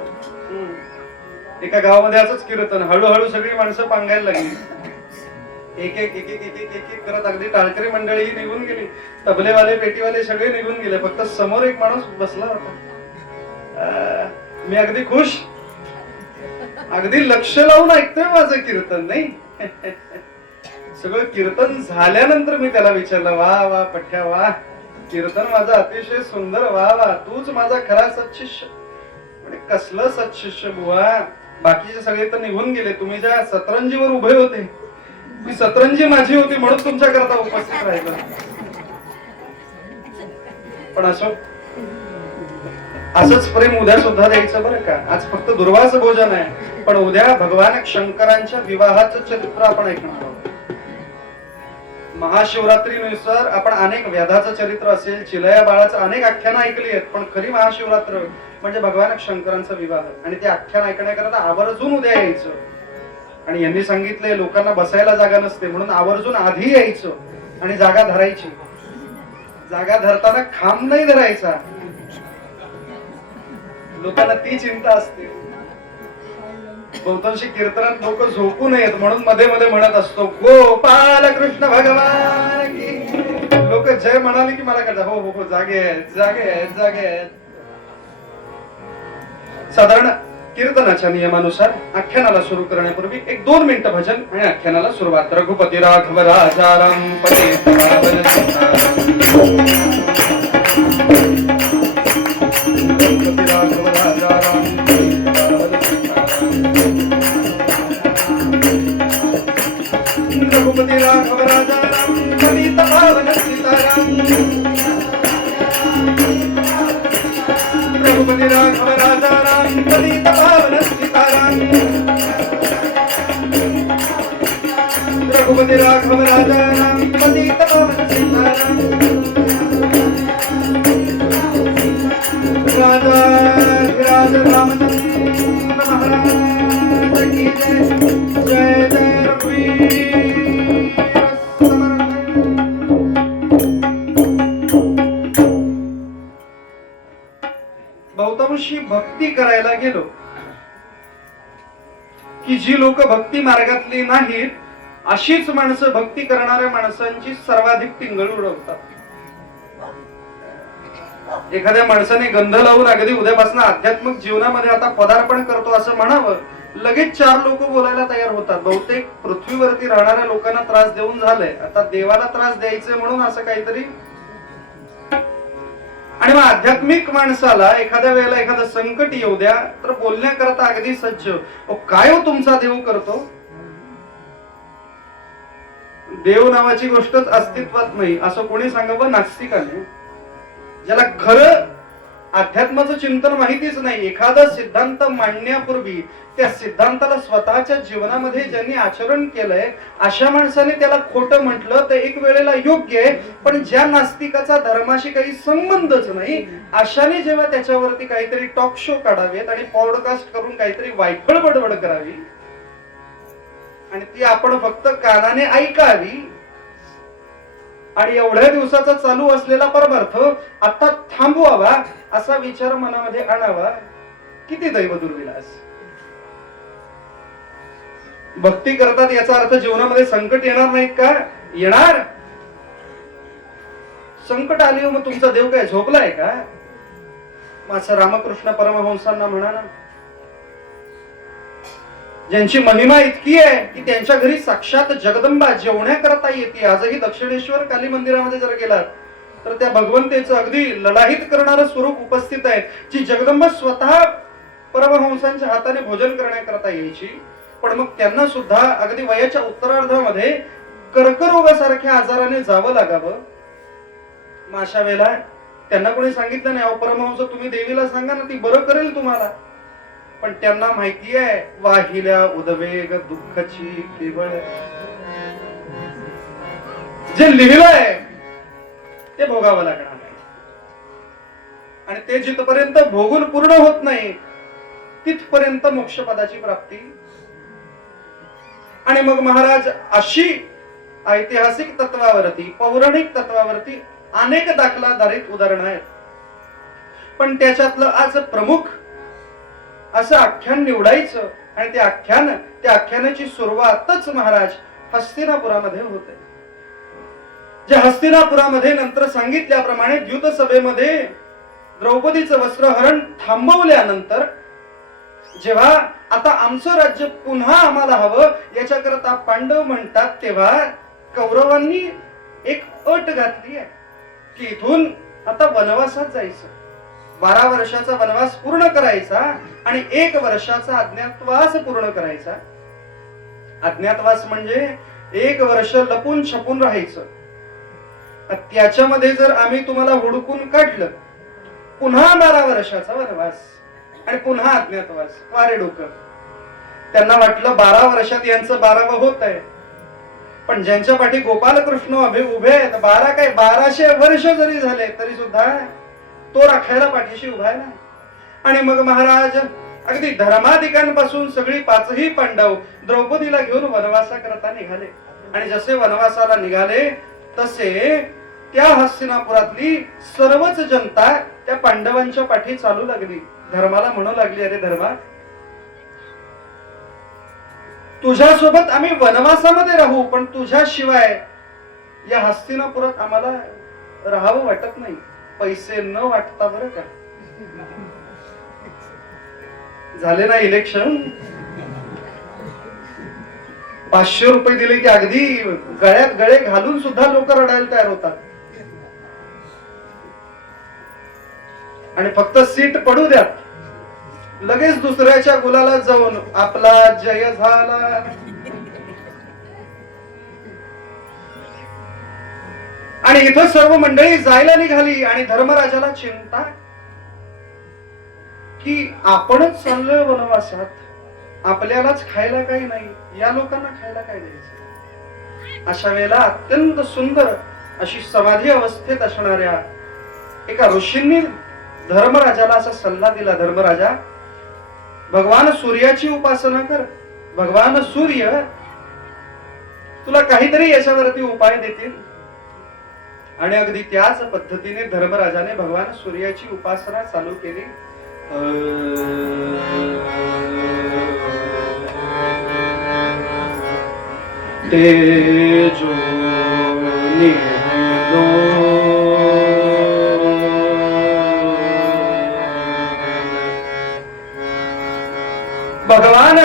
एका गावामध्ये असंच कीर्तन, हळूहळू सगळी माणसं पांगायला लागली. एक एक एक एक एक एक करत अगदी टाळकरी मंडळी ही निघून गेली, तबलेवाले पेटीवाले सगळे निघून गेले. फक्त समोर एक माणूस बसला होता. मी अगदी खुश, अगदी लक्ष लावून ऐकतोय माझं कीर्तन. नाही सगळं कीर्तन झाल्यानंतर मी त्याला विचारलं, वा वा पठ्या वा, कीर्तन माझं अतिशय सुंदर, वा वा, तूच माझा खरा सत्शिष्य. म्हणजे कसलं सत्शिष्य बुवा, बाकीचे सगळे तर निघून गेले, तुम्ही ज्या सतरंजीवर उभे होते ती सतरंजी माझी होती म्हणून तुमच्या करता उपस्थित राहिलं. पण असंच प्रेम उद्या सुद्धा द्यायचं बरं का. आज फक्त दुर्वास भोजन आहे, पण उद्या भगवान शंकरांच्या विवाहाचं चरित्र आपण ऐकणार आहोत. महाशिवरात्रीनुसार आपण अनेक व्याधाचं चरित्र असेल, चिलया बाळाचं अनेक आख्यानं ऐकली आहेत, पण खरी महाशिवरात्र म्हणजे भगवान शंकरांचा विवाह. आणि ते आख्यान ऐकण्याकरता आवर्जून उद्या यायचं. आणि यांनी सांगितले लोकांना बसायला जागा नसते म्हणून आवर्जून आधी यायचं आणि जागा धरायची. जागा धरताना खांब नाही धरायचा, लोकांना ती चिंता असते. बहुतांशी कीर्तनात लोक झोपू नयेत म्हणून मध्ये मध्ये म्हणत असतो गोपाल कृष्ण भगवान की. लोक जय म्हणाले की मला कळतं हो हो हो जागे आहेत जागे आहेत जागे आहेत. साधारण कीर्तनाच्या नियमानुसार आख्यानाला सुरू करण्यापूर्वी 1-2 मिनिटं भजन आणि आख्यानाला सुरुवात. रघुपती राघव राजाराम पतित पावन रघुपती राघव राजाराम रघुपती राघव राजाराम पतित पावन सीताराम रघुपती राघव राजाराम पतित पावन सीताराम रघुपती राघव राजाराम पतित पावन सीताराम राजा विराज रामचंद्र महाराज की जय. जय जय रघुवीर समर्थ. बहुतांशी भक्ती करायला गेलो की जी लोक भक्ती मार्गातली नाहीत अशीच माणसं भक्ती करणाऱ्या माणसांची सर्वाधिक टिंगल उडवतात. एखाद्या माणसाने गंध लावून अगदी उद्यापासून आध्यात्मिक जीवनामध्ये आता पदार्पण करतो असं म्हणावं, लगेच 4 लोक बोलायला तयार होतात. बहुतेक पृथ्वीवरती राहणाऱ्या लोकांना त्रास देऊन झालंय, आता देवाला त्रास द्यायचे म्हणून असं काहीतरी. आणि मग आध्यात्मिक माणसाला एखाद्या वेळेला एखादं संकट येऊ द्या तर बोलण्याकरता अगदी सज्ज. काय हो तुमचा देव करतो? देव नावाची गोष्टच अस्तित्वात नाही असं कोणी सांगावं नास्तिकाने. ज्याला खरं अध्यात्माचं चिंतन माहितीच नाही, एखादा सिद्धांत मांडण्यापूर्वी त्या सिद्धांताला स्वतःच्या जीवनामध्ये ज्यांनी आचरण केलंय अशा माणसाने त्याला खोटं म्हटलं तर एक वेळेला योग्य आहे. पण ज्या नास्तिकाचा धर्माशी काही संबंधच नाही अशाने जेव्हा त्याच्यावरती काहीतरी टॉक शो काढावेत आणि पॉडकास्ट करून काहीतरी वायफळ बडबड करावी आणि ती आपण फक्त कानाने ऐकावी आणि एवढ्या दिवसाचा चालू असलेला परमार्थ आता थांबवावा असा विचार मनामध्ये आणावा, किती दैव दुर्विलास. भक्ती करतात याचा अर्थ जीवनामध्ये संकट येणार नाहीत का? येणार. संकट आली मग तुमचा देव काय झोपलाय का? माझं रामकृष्ण परमहंसांना म्हणा ना, ज्यांची महिमा इतकी आहे की त्यांच्या घरी साक्षात जगदंबा जेवण्याकरता येते. आजही दक्षिणेश्वर काली मंदिरामध्ये जर गेलात तर त्या भगवंतेचं अगदी ललाहित करणारं स्वरूप उपस्थित आहे. जी जगदंबा स्वतः परमहंसांच्या हाताने भोजन करण्याकरता यायची. पण मग त्यांना सुद्धा अगदी वयाच्या उत्तरार्धामध्ये कर्करोगासारख्या आजाराने जावं लागावं. मग अशा वेळेला त्यांना कोणी सांगितलं नाही, अहो परमहंस तुम्ही देवीला सांगा ना, ती बरं करेल तुम्हाला. पण त्यांना माहिती आहे वाहिल्या उद्वेग दुःखाची केवळ. जे लिहिलंय ते भोगावं लागणार आहे आणि ते जिथपर्यंत भोगून पूर्ण होत नाही तिथपर्यंत मोक्षपदाची प्राप्ती. आणि मग महाराज अशी ऐतिहासिक तत्वावरती पौराणिक तत्वावरती अनेक दाखलाधारित उदाहरणं आहेत. पण त्याच्यातलं आज प्रमुख असं आख्यान निवडायचं आणि त्या आख्यानाची सुरुवातच महाराज हस्तिनापुरामध्ये होते. ज्या हस्तिनापुरामध्ये नंतर सांगितल्याप्रमाणे द्यूत सभेमध्ये द्रौपदीचं वस्त्रहरण थांबवल्यानंतर जेव्हा आता आमचं राज्य पुन्हा आम्हाला हवं याच्याकरता पांडव म्हणतात, तेव्हा कौरवांनी एक अट घातली आहे की इथून आता वनवासात जायचं. 12 वर्षाचा वनवास पूर्ण करायचा आणि 1 वर्षाचा अज्ञातवास पूर्ण करायचा. अज्ञातवास म्हणजे 1 वर्ष लपून छपून राहायचं त्याच्यामध्ये जर आम्ही तुम्हाला हुडकून काढलं, पुन्हा 12 वर्षाचा वनवास आणि पुन्हा अज्ञातवास. वारे डोकं. त्यांना वाटलं 12 वर्षात यांचं 12वं होत आहे, पण ज्यांच्या पाठी गोपालकृष्ण उभे आहेत, 12 काय 1200 वर्ष जरी झाले तरी सुद्धा तो राखायला पाठीशी उभा आहे ना. आणि मग महाराज अगदी धर्माधिकांपासून सगळी 5ही पांडव द्रौपदीला घेऊन वनवासाकरता निघाले. आणि जसे वनवासाला निघाले तसे त्या हस्तिनापुरातली सर्वच जनता त्या पांडवांच्या पाठी चालू लागली. धर्माला म्हणू लागली, अरे धर्मा, तुझ्यासोबत आम्ही वनवासामध्ये राहू, पण तुझ्याशिवाय या हस्तिनापुरात आम्हाला राहावं वाटत नाही. पैसे न वाटता बरं का. झाले ना इलेक्शन, 500 रुपये दिले की अगदी गळ्यात गळे घालून सुद्धा लोक रडायला तयार होतात. आणि फक्त सीट पडू द्या, लगेच दुसऱ्याच्या गुलाला जाऊन आपला जय झाला. आणि इथं सर्व मंडळी जायला निघाली आणि धर्मराजाला चिंता की आपणच चाललोय वनवासात, आपल्यालाच खायला काही नाही, या लोकांना खायला काय द्यायचं. अशा वेळेला अत्यंत सुंदर अशी समाधी अवस्थेत असणाऱ्या एका ऋषींनी धर्मराजाला असा सल्ला दिला, धर्मराजा, भगवान सूर्याची उपासना कर. भगवान सूर्य तुला काहीतरी याच्यावरती उपाय देतील. आणि अगदी त्याच पद्धतीने धर्मराजाने भगवान सूर्याची उपासना चालू केली. तेजो निलो भगवान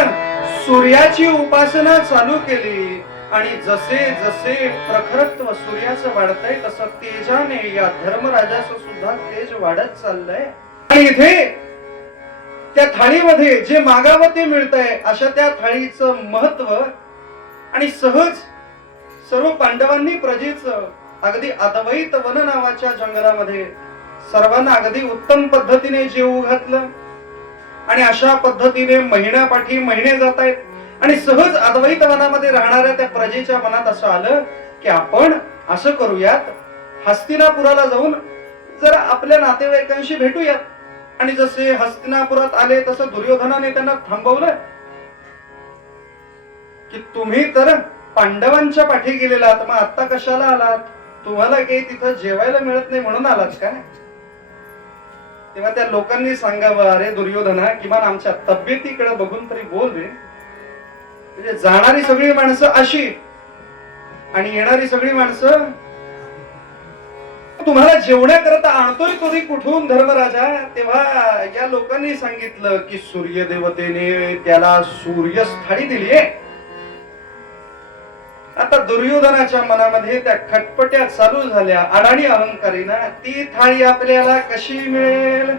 सूर्याची उपासना चालू केली. आणि जसे जसे प्रखरत्व सूर्याचं वाढतंय तसं तेजाने या धर्मराजाचं सुद्धा तेज वाढत चाललंय. आणि इथे त्या थाळीमध्ये जे मागावं ते मिळतंय, अशा त्या थाळीचं महत्व. आणि सहज सर्व पांडवांनी प्रजेचं अगदी अद्वैत वन नावाच्या जंगलामध्ये सर्वांना अगदी उत्तम पद्धतीने जेवू घातलं. आणि अशा पद्धतीने महिन्यापाठी महिने जात आहेत. आणि सहज अद्वैत वनामध्ये राहणाऱ्या त्या प्रजेच्या मनात असं आलं की आपण असं करूयात, हस्तिनापुराला जाऊन जरा आपल्या नातेवाईकांशी भेटूयात. आणि जसे हस्तिनापुरात आले तसं दुर्योधनाने त्यांना थांबवलं की तुम्ही तर पांडवांच्या पाठी गेलेलात, मग आता कशाला आलात? तुम्हाला काही तिथं जेवायला मिळत नाही म्हणून आलात का? तेव्हा त्या लोकांनी सांगावं, अरे दुर्योधना, किमान आमच्या तब्येतीकडे बघून तरी बोल रे. म्हणजे जाणारी सगळी माणसं अशी आणि येणारी सगळी माणसं, तुम्हाला जेवण्याकरता आणतोय तरी कुठून धर्मराजा? तेव्हा या लोकांनी सांगितलं की सूर्य देवतेने त्याला सूर्यच थाळी दिलीये. आता दुर्योधनाच्या मनामध्ये त्या खटपट्या चालू झाल्या. अडाणी अहंकारीना ती थाळी आपल्याला कशी मिळेल?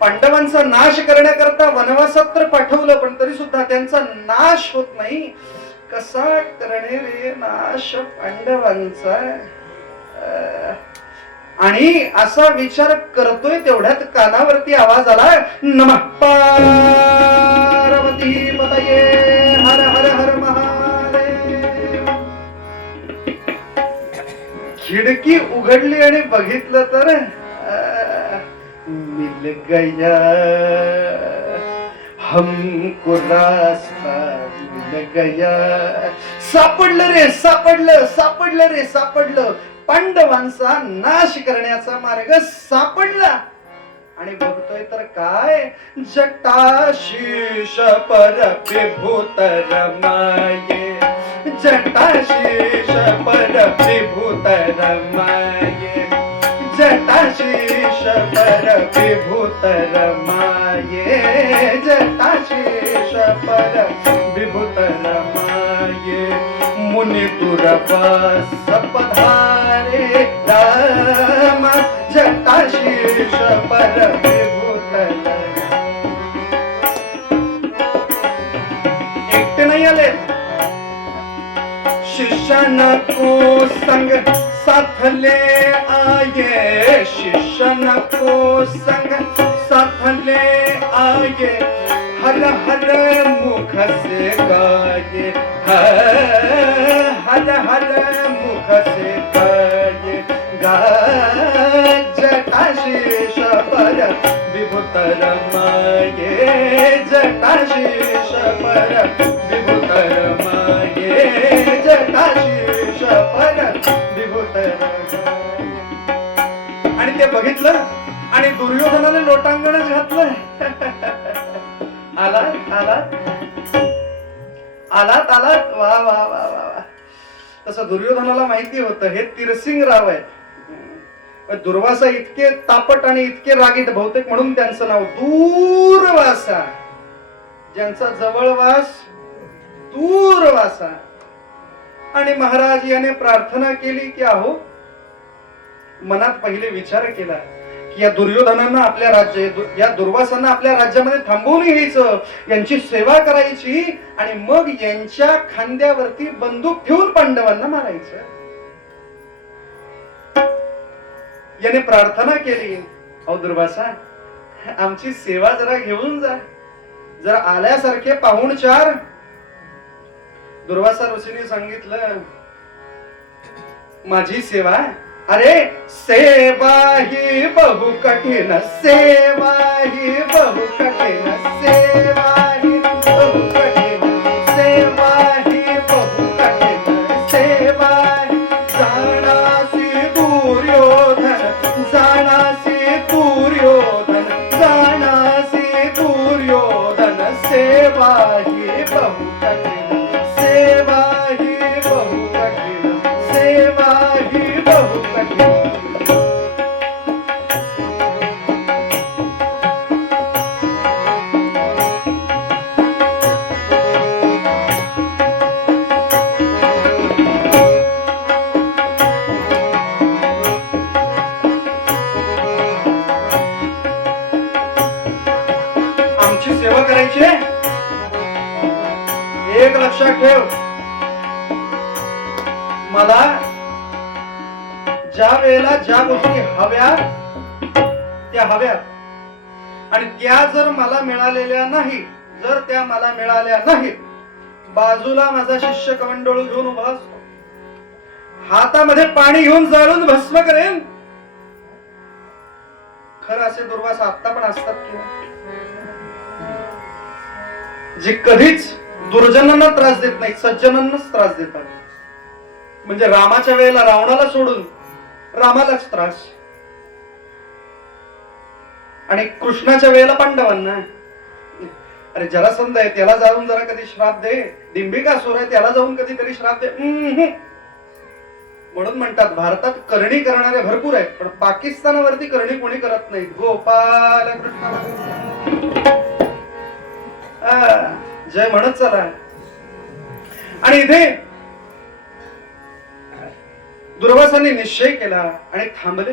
पांडवांचा नाश करण्याकरता वनवासात तर पाठवलं, पण तरी सुद्धा त्यांचा नाश होत नाही. कसा करणे रे नाश पांडवांचा? आणि असा विचार करतोय तेवढ्यात कानावरती आवाज आला, नमः पार्वती पतये, हर हर हर महादेव. खिडकी उघडली आणि बघितलं तर मिल गया हमको रास्ता मिल गया. सापडलं रे, सापडलं, सापडलं रे, सापडलं. पांडवांचा नाश करण्याचा मार्ग सापडला. आणि बघतोय तर काय, जटाशीष पर विभूत रमाये, जटाशीष पर विभूत रमाये, जटाशीष पर विभूत रमाये, जटाशीष पर विभूत रमाये. मुनि दुर्वास पधारे राम, जटाशीष पर विभूत. एकटे नाही आले, शिष्यानं को संग साथले आये शिष्यन को संग साथले आये हर हर मुख से गाये हर हर मुख से गाये जटाशीष पर विभुतर माये जटाशीष पर विभुतर माये जटाशीष पर विभुतर. आणि ते बघितलं आणि दुर्योधनाने लोटांगणच घातलं. आलात आलात आलात आलात वा वा वा वा. तसं दुर्योधनाला माहिती होतं हे तिरसिंग राव आहे. दुर्वासा इतके तापट आणि इतके रागीट, बहुतेक म्हणून त्यांचं नाव दूरवासा, ज्यांचा जवळवास दूरवासा. आणि महाराज याने प्रार्थना केली की अहो, मनात पहिले विचार केला की या दुर्योधनांना आपल्या राज्य, या दुर्वासांना आपल्या राज्यामध्ये थांबवून घ्यायचं, यांची सेवा करायची आणि मग यांच्या खांद्यावरती बंदूक ठेवून पांडवांना मारायचं. याने प्रार्थना केली, अहो दुर्वासा आमची सेवा जरा घेऊन जा, जरा आल्यासारखे पाहुणचार. दुर्वासा ऋषीने सांगितलं, माझी सेवा, अरे सेवा ही बहु कठीण, सेवा ही बहु कठीण, सेवा ही बहु कठीण, सेवा ही बहु कठीण, सेवा जाणासी दुर्योधन, जाणासी दुर्योधन, जाणासी दुर्योधन, सेवा ही बहु कठीण, सेवा ही बहु कठीण, सेवा ही बहु कठीण. आमची सेवा करायची, एक लक्षात ठेव, मला ज्या वेळेला ज्या गोष्टी हव्या त्या हव्या, आणि त्या जर मला मिळालेल्या नाही, जर त्या मला मिळाल्या नाहीत, बाजूला माझा शिष्य कमंडळू घेऊन उभा असतो, हातामध्ये पाणी घेऊन जाळून भस्म करेन. खरं असे दुर्वासा आता पण असतात किंवा जे कधीच दुर्जनांना त्रास देत नाही, सज्जनांनाच त्रास देतात. म्हणजे रामाच्या वेळेला रावणाला सोडून रामालाच त्रास, आणि कृष्णाच्या वेळेला पांडवांना. अरे जरासंध आहे त्याला जाऊन जरा कधी श्राप दे, डिंबिकासूर आहे त्याला जाऊन कधीतरी श्राप दे. म्हणून म्हणतात भारतात करणी करणारे भरपूर आहेत, पण पाकिस्तानावरती करणी कोणी करत नाही. गोपाल कृष्ण जय म्हणत चला. आणि इथे दुर्वासांनी निश्चय केला आणि थांबले.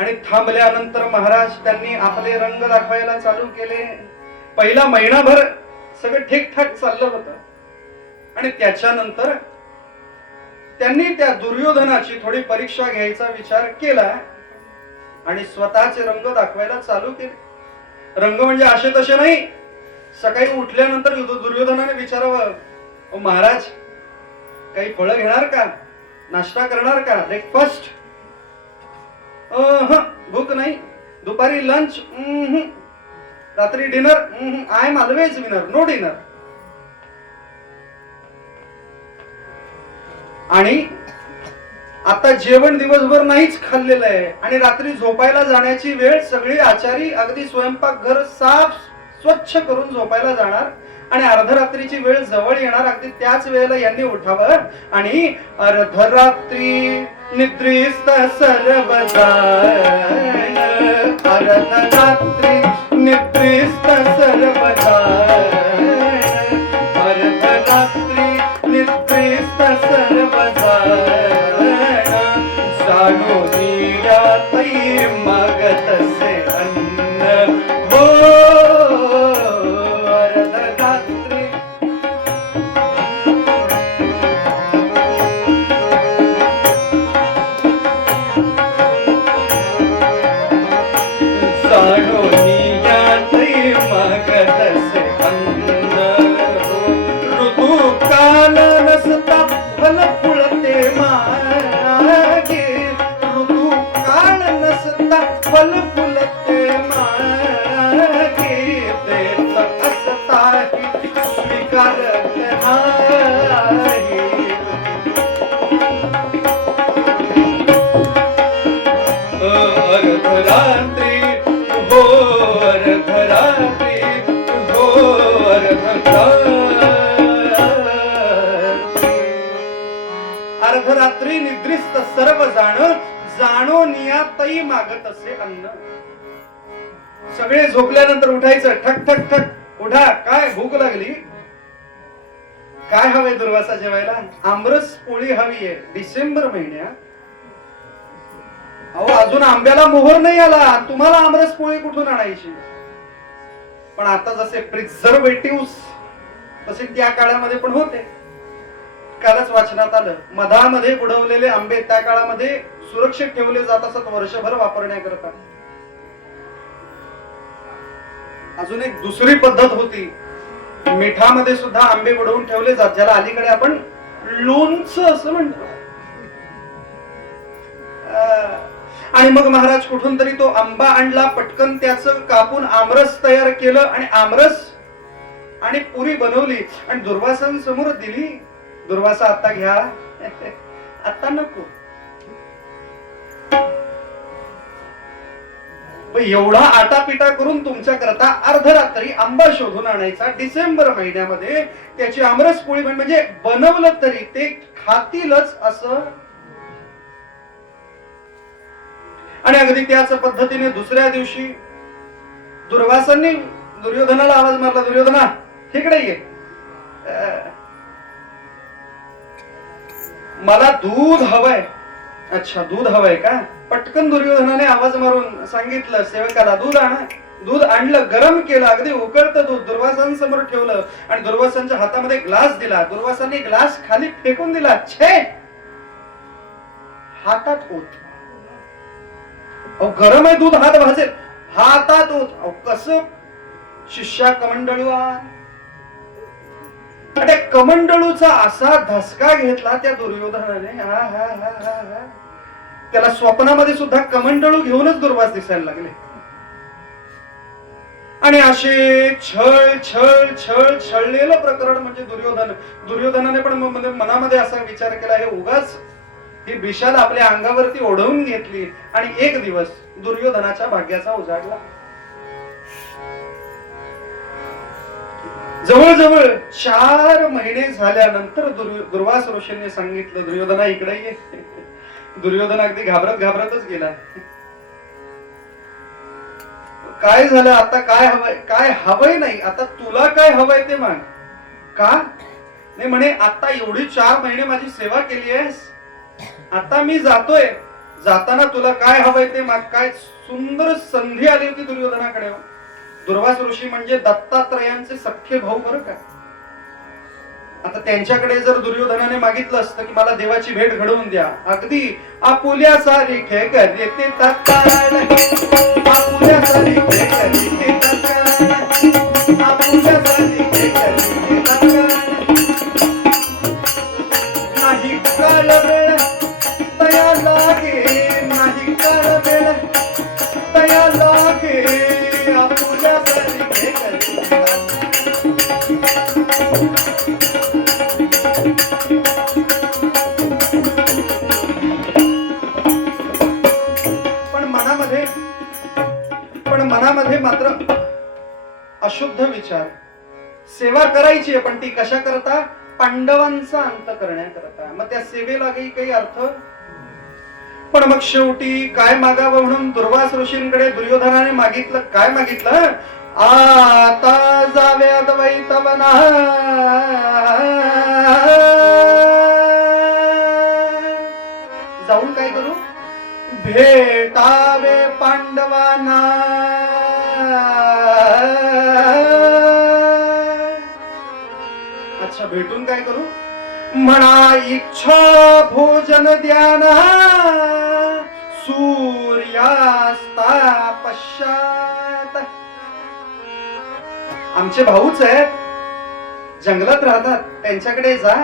आणि थांबल्यानंतर महाराज त्यांनी आपले रंग दाखवायला चालू केले. पहिला महिनाभर सगळं ठीकठाक चाललं होतं, आणि त्याच्यानंतर त्यांनी त्या दुर्योधनाची थोडी परीक्षा घ्यायचा विचार केला आणि स्वतःचे रंग दाखवायला चालू केले. रंग म्हणजे असे तसे नाही. सकाळी उठल्यानंतर दुर्योधनाने विचारावं, महाराज काही फळं घेणार का, नाश्ता करणार का, ब्रेकफास्ट, भूक नाही, दुपारी लंच, रात्री dinner, I am always winner, no dinner. आणि आता जेवण दिवसभर नाहीच खाल्लेलं आहे, आणि रात्री झोपायला जाण्याची वेळ, सगळी आचारी अगदी स्वयंपाक घर साफ स्वच्छ करून झोपायला जाणार, आणि अर्धरात्रीची वेळ जवळ येणार. अगदी त्याच वेळेला यांनी उठावं आणि अर्धरात्री निद्रिस्त सर्वदान, अर्धरात्री निद्रिस्त सर्वदान, अर्धरात्री निद्रिस्त सर्वदान, जाणो निरातई मागतसे अन्न हो. अर्धरात्री निद्रिस्त सर्व जाणो नियातही मागत असे अन्न. सगळे झोपल्यानंतर उठायचं, ठक ठक ठक उठा, काय भूक लागली, काय हवंय दुर्वासा जेवायला? आमरस पोळी हवी आहे. डिसेंबर महिन्यात अहो अजून आंब्याला मोहर नाही आला, तुम्हाला आमरस पोळी कुठून आणायची? पण आता जसे प्रिझर्वेटिव्ह तसे त्या काळामध्ये पण होते. कालच वाचनात आलं, मधामध्ये बुडवलेले आंबे त्या काळामध्ये सुरक्षित ठेवले जात असत वर्षभर वापरण्याकरता. अजून एक दुसरी पद्धत होती, मिठामध्ये सुद्धा आंबे बुडवून ठेवले जात, ज्याला अलीकडे आपण लोणचं असं म्हणतो. आणि मग महाराज कुठून तरी तो आंबा आणला, पटकन त्याचं कापून आमरस तयार केलं आणि आमरस आणि पुरी बनवली आणि दुर्वासांसमोर दिली. दुर्वासा आता घ्या, आता नको. एवढा आटापिटा करून तुमच्या करता अर्धरात्री आंबा शोधून आणायचा डिसेंबर महिन्यामध्ये, त्याची आमरस पोळी म्हणजे बनवलं तरी ते खातीलच असं. आणि अगदी त्याच पद्धतीने दुसऱ्या दिवशी दुर्वासांनी दुर्योधनाला आवाज मारला, दुर्योधना इकडे ये, मला दूध हवंय. अच्छा दूध हवंय का? पटकन दुर्योधनाने आवाज मारून सांगितलं सेवकाला, दूध आणा. दूध आणलं, गरम केलं, अगदी उकळतं दूध दुर्वासांसमोर ठेवलं आणि दुर्वासांच्या हातामध्ये ग्लास दिला. दुर्वासांनी ग्लास खाली फेकून दिला. छे, हातात होत. अहो गरम आहे दूध, हात भाजेल, हातात होत. अहो कसं शिष्या कमंडळूआ, त्या कमंडळूचा असा धसका घेतला त्या दुर्योधनाने, हा हा हा हा हा, त्याला स्वप्नामध्ये सुद्धा कमंडळू घेऊनच दुर्वास दिसायला लागले. आणि असे छळ छळ छळ छळलेलं प्रकरण म्हणजे दुर्योधनाने पण मनामध्ये असा विचार केला, हे उगाच ही विशाल आपल्या अंगावरती ओढवून घेतली. आणि एक दिवस दुर्योधनाच्या भाग्याचा उजाडला. जवळजवळ 4 महिने झाल्यानंतर दुर्वास ऋषींनी सांगितलं, दुर्योधना इकडे ये. दुर्योधन अगदी घाबरतच गेला. काय झालं आता? काय हवंय? काय हवंय नाही, आता तुला काय हवंय ते माग. का नाही म्हणे, आता एवढी 4 महिने माझी सेवा केली आहेस, आता मी जातोय, जाताना तुला काय हवंय ते माग. काय सुंदर संधी आली होती दुर्योधनाकडे. दुर्वास ऋषी म्हणजे दत्तात्रयांचे सख्खे भाऊ बरं का. आता त्यांच्याकडे जर दुर्योधनाने मागितलं असतं की मला देवाची भेट घडवून द्या, अगदी आपुल्या सारिखे करते तत्काळ, आपुल्या सारिखे करते तत्काळ, आपुल्या सारिखे करते तत्काळ. नाही काळ वेळ तया लागे, नाही काळ वेळ तया लागे, आपुल्या सारिखे करते तत्काळ. पण मनामध्ये मात्र अशुद्ध विचार. सेवा करायची आहे पण ती कशा करता? पांडवांचा अंत करण्याकरता. मग त्या सेवेला काही अर्थ. पण मग शेवटी काय मागावं म्हणून दुर्वास ऋषींकडे दुर्योधनाने मागितलं. काय मागितलं? आता जाव्यात वैतवना, जाऊन काय करू? भेटावे पांडवांना. अच्छा भेटून काय करू? म्हणा इच्छा भोजन द्याना, सूर्यास्ता पश्चात. आमचे भाऊच आहेत, जंगलात राहतात, त्यांच्याकडे जा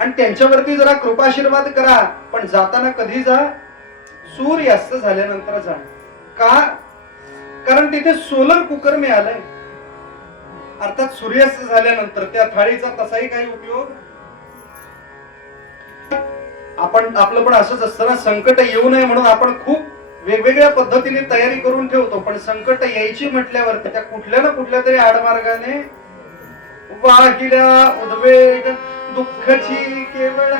आणि त्यांच्यावरती जरा कृपाशीर्वाद करा. पण जाताना कधी जा? सूर्यास्त झाल्यानंतर जा. का? कारण तिथे सोलर कुकर मिळालंय. अर्थात सूर्यास्त झाल्यानंतर त्या थाळीचा तसाही काही उपयोग. आपलं पण असंच असतं ना, संकट येऊ नये म्हणून आपण खूप वेगवेगळ्या पद्धतीने तयारी करून ठेवतो. पण संकट यायची म्हटल्यावर त्या कुठल्या ना कुठल्या तरी आडमार्गाने वाहिल्या उद्वेग दुःखाची केवळ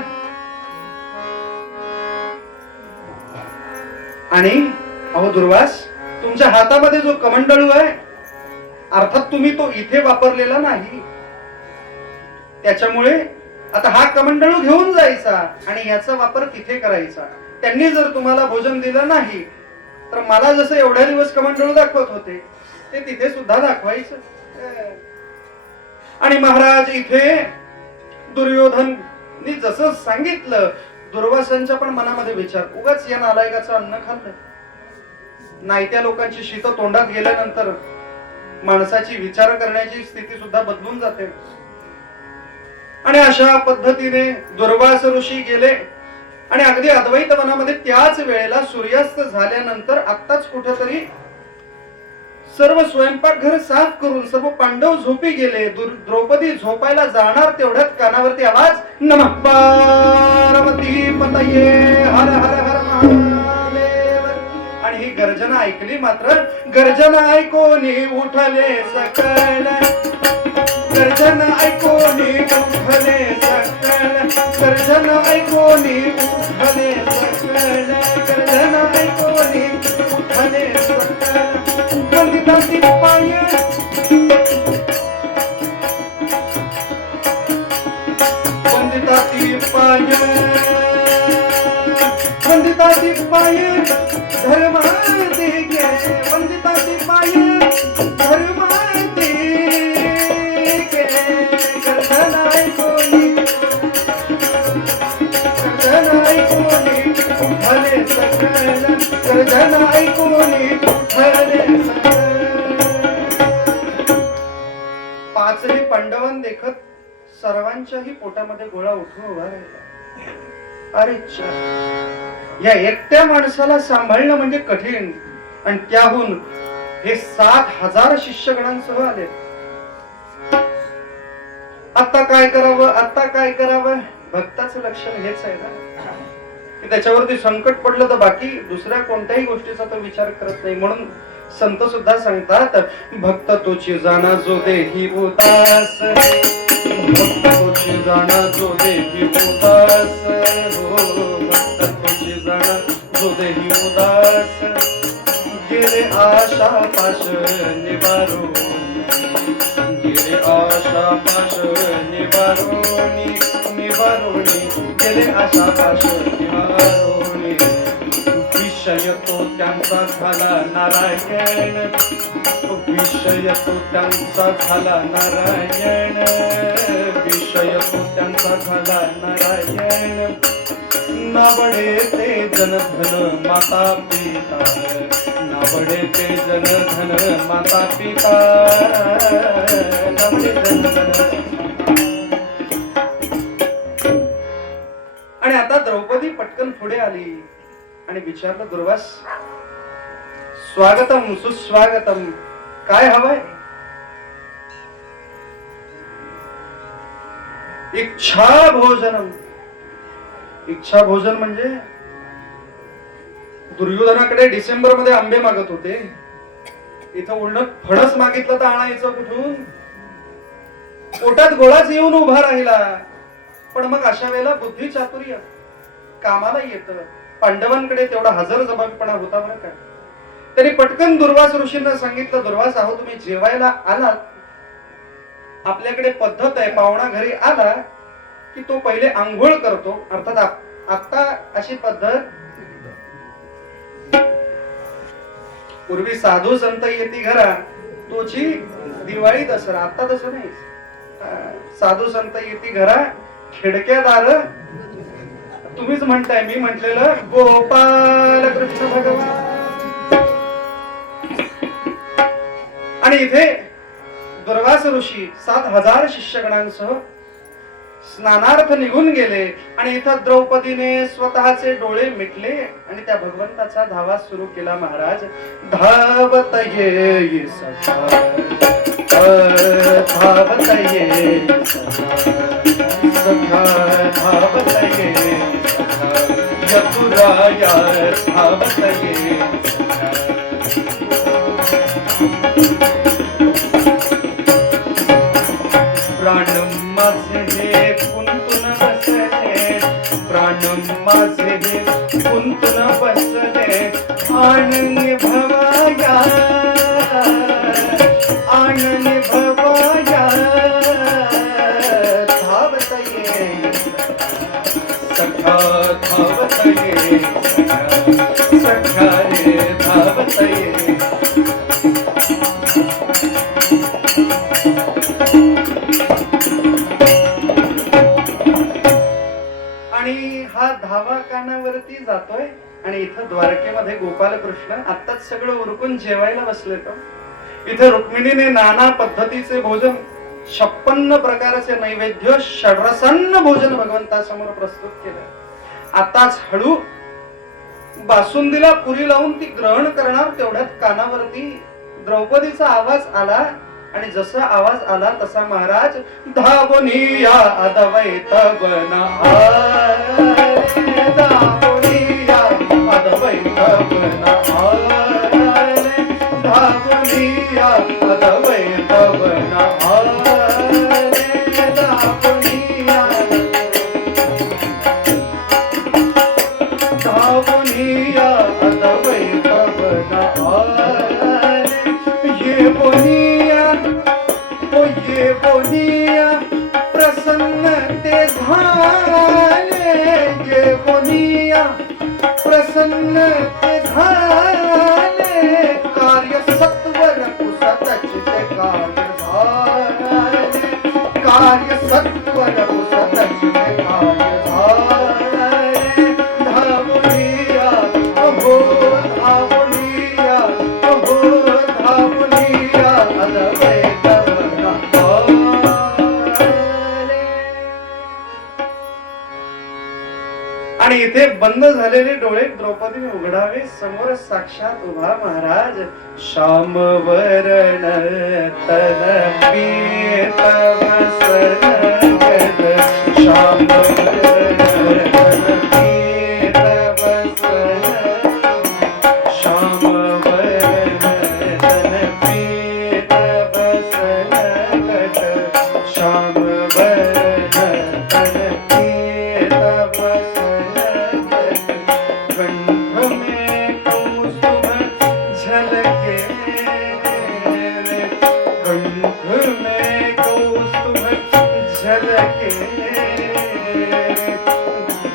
आणि अहो दुर्वास, तुमच्या हातामध्ये जो कमंडळू आहे, अर्थात तुम्ही तो इथे वापरलेला नाही, त्याच्यामुळे आता हा कमंडळू घेऊन जायचा आणि याचा वापर तिथे करायचा. त्यांनी जर तुम्हाला भोजन दिलं नाही तर मला जसं एवढ्या दिवस कमंडळू दाखवत होते ते तिथे सुद्धा दाखवायचं. आणि महाराज इथे दुर्योधननी जसं सांगितलं, दुर्वासांच्या पण मनामध्ये विचार, उगाच या नालायकाचं अन्न खाल्लं. नाहीत्या लोकांची शीत तोंडात गेल्यानंतर माणसाची विचार करण्याची स्थिती सुद्धा बदलून जाते. आणि अशा पद्धतीने दुर्वास ऋषी गेले आणि अगदी अद्वैत वनामध्ये त्याच वेळेला सूर्यास्त झाल्यानंतर आत्ताच कुठेतरी सर्व स्वयंपाकघर साफ करून सर्व पांडव झोपी गेले. द्रौपदी झोपायला जाणार तेवढ्यात कानावरती आवाज, नमः पार्वती पतये हर हर हर महादेव. आणि ही गर्जना ऐकली. मात्र गर्जना ऐकोनी उठले सकल, गर्जना ऐकोनी उठले सकल, गर्जना ऐकोनी उठले सकल, गर्जना ऐकोनी उठले सकल. वंदिताती पाय, वंदिताती पाय, वंदिताती पाय धर्माते गे, वंदिताती पाय धर्माते गे. गर्जना ऐकोनी, गर्जना ऐकोनी उठले सकल, गर्जना ऐकोनी उठले सकल. पाचही पांडवांना देखत सर्वांच्याही पोटामध्ये गोळा उठून उभा राहिला. अरे या एकट्या माणसाला सांभाळणं म्हणजे कठीण, आणि त्याहून हे 7,000 शिष्यगणांसह आले. आता काय करावं, आता काय करावं. भक्ताचं लक्षण हेच आहे ना, की त्याच्यावरती संकट पडलं तर बाकी दुसऱ्या कोणत्याही गोष्टीचा तो विचार करत नाही. म्हणून संत सुद्धा सांगतात, भक्त तोची जाणा जो देही उदास, भक्त तोची जाणा जो देही उदास, हो भक्त तोची जाणा जो देही उदास. गेले आशा पाश निवारून, गेले आशा पाश निवारोनी, निवारोनी गेले आशा पाश निवारोनी. विषय तो त्यांचा झाला नारायण, विषय तो त्यांचा झाला नारायण, विषय तो त्यांचा झाला नारायण. नावडे ते जनधन माता पिता, नावडे ते जनधन माता पिता, नावडे जनधन. आणि आता द्रौपदी पटकन पुढे आली आणि विचारलं, दुर्वास स्वागतम सुस्वागतम, काय हवंय. इच्छा भोजनम. इच्छा भोजन म्हणजे दुर्योधनाकडे डिसेंबर मध्ये आंबे मागत होते, इथं उलट फणस मागितलं तर आणायचं कुठून. पोटात गोळाच येऊन उभा राहिला. पण मग अशा वेळेला बुद्धी चातुर्य कामाला येतं. पांडवांकडे तेवढा हजर जबाबीपणा होता बरं का. तरी पटकन दुर्वास ऋषींना सांगितलं, दुर्वास आहो तुम्ही जेवायला आलात, आपल्याकडे पद्धत आहे, पाहुणा घरी आला की तो पहिले आंघोळ करतो. अर्थात आता अशी पद्धत, पूर्वी साधू संत येती घरा तोची दिवाळी दसरा, आता तसं नाही. साधू संत येती घरा खिडक्या दार, तुम्हीच म्हणताय, मी म्हटलेलं गोपाल कृष्ण भगवान. आणि इथे दुर्वास ऋषी 7,000 शिष्यगणांसह स्नानार्थ निघून गेले. आणि इथं द्रौपदीने स्वतःचे डोळे मिटले आणि त्या भगवंताचा धावा सुरू केला. महाराज धावत ये सखा, धावत ये सखा, धावत ये सखा, यतुराया धावत ये प्राण माझे हे कुंतून बसले, प्राण माझे हे कुंतून बसले, आणने भवाया आणने भवाया धावत ये सखा धावत ये सखा रे धावत ये. आणि हा धावा कानावरती जातोय आणि इथं द्वारकेमध्ये गोपालकृष्ण आत्ताच सगळं उरकून जेवायला बसले. तर इथे रुक्मिणीने नाना पद्धतीचे भोजन 56 प्रकारचे नैवेद्य षड्रसान्न भोजन भगवंतासमोर प्रस्तुत केलं. आताच हळू बासुंदीला पुरी लावून ती ग्रहण करणार तेवढ्यात कानावरती द्रौपदीचा आवाज आला आणि जसा आवाज आला तसा महाराज धावून या अद्वैत बना धावून या अद्वैत बना धावून या अद्वैत बना धावून या अद्वैत बना ये बोलिया प्रसन्न ते झाले ये बोलिया प्रसन्न ते झाले कार्य सत्वर पुसतच ते कार्य झाले कार्य सत्वर पुसतच ते कार्य झाले धावूनिया अहो धावूनिया अहो धावूनिया अद्वैत आणि इथे बंद झालेले डोळे द्रौपदीने उघडावे. समोर साक्षात उभा महाराज श्याम वरण तन पीतम सनगद श्याम वरण तन पीतम सनगद श्याम वरण तन पीतम सनगद श्याम वरण तन पीतम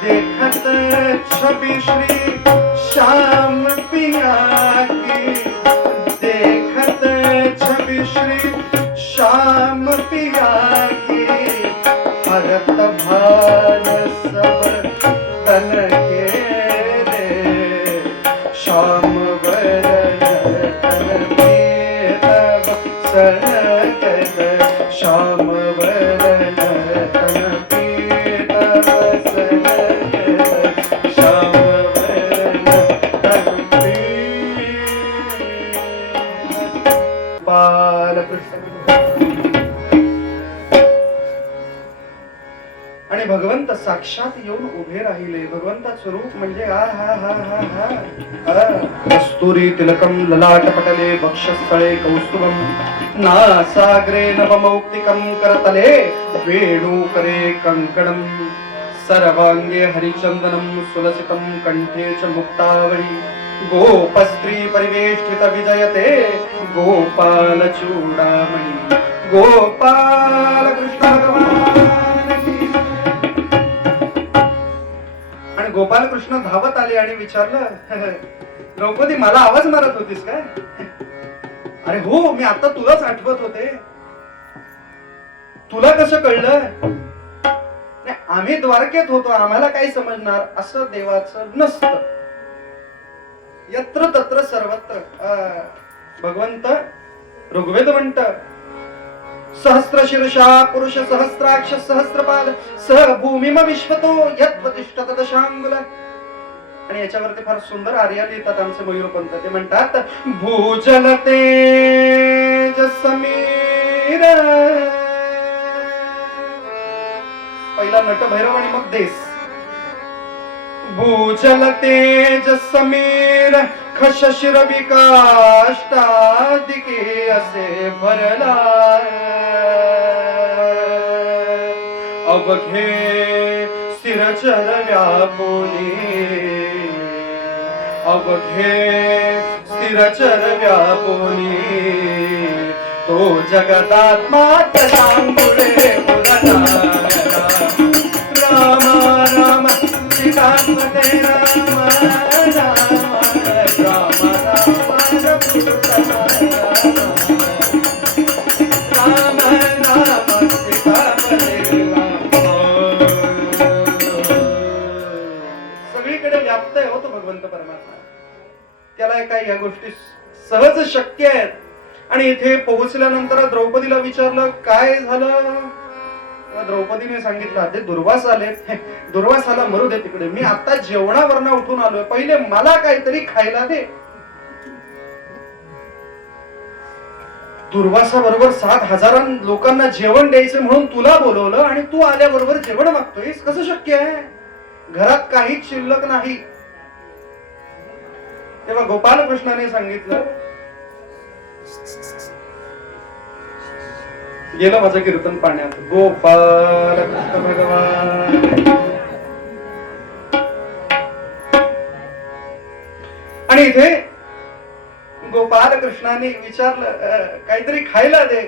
देखत छवि श्री श्याम पिया की देखत छवि श्री श्याम पिया की हरत भान सब तन के रे श्याम वरण तन पीतम सनगद श्याम वरण तन पीतम सनगद श्याम वरण तन बालकृष्ण. आणि भगवंत साक्षात येऊन उभे राहिले. भगवंताचं रूप म्हणजे आ हा हा हा हा कस्तुरी तिलकम ललाटपटले वक्षस्थळे कौस्तुभम नासाग्रे नवमौक्तिकं करतले वेणुकरे कंकणं सर्वांगे हरिचंदनं सुलसितं कंठे च मुक्तावळी गोपस्त्री परिवेष्टित विजयते गोपाल चूडामणि गोपाल कृष्ण भगवान की. आणि गोपाल कृष्ण धावत आले आणि विचारलं द्रौपदी मला आवाज मारत होतीस काय? अरे हो मी आता तुलाच आठवत होते. तुला कसं कळलं? आम्ही द्वारकेत होतो आम्हाला काय समजणार असं देवाचं नसतं. यत्र तत्र सर्वत्र. भगवंत ऋग्वेद म्हणत सहस्र शीर्षा पुरुष सहस्राक्ष सहस्रपाद स भूमिम विश्वतो यत्वतिष्ठत दशांगुल. आणि याच्यावरती फार सुंदर आर्या लिहितात आमचे मयूरपंत. ते म्हणतात भूजल तेज समीर. पहिला नटभैरव आणि मग देस. भूजल तेज समीर खशशिर विकाष्टादिके असे भरला अवघे स्थिरचर व्यापुनी अवघे स्थिरचर व्यापुनी तो जगदात्मा सांगुळे राम राम सीतापते राम राम राम राम राम सीतापते सगळीकडे व्याप्त आहे होतो भगवंत परमात्मा. त्याला काय या गोष्टी सहज शक्य आहेत. आणि इथे पोहोचल्यानंतर द्रौपदीला विचारलं काय झालं. द्रौपदीने सांगितलं अरे दुर्वास आले. दुर्वासाला मरू दे तिकडे, मी आता जेवणावरनं उठून आलोय, पहिले मला काहीतरी खायला दे. दुर्वासाबरोबर 7,000 लोकांना जेवण द्यायचं म्हणून तुला बोलवलं आणि तू आल्याबरोबर जेवण मागतोयस, कसं शक्य आहे. घरात काहीच शिल्लक नाही. तेव्हा गोपालकृष्णाने सांगितलं गेलं माझं कीर्तन पाण्यात. गोपाल कृष्ण भगवान. आणि इथे गोपाल कृष्णाने विचारलं काहीतरी खायला दे.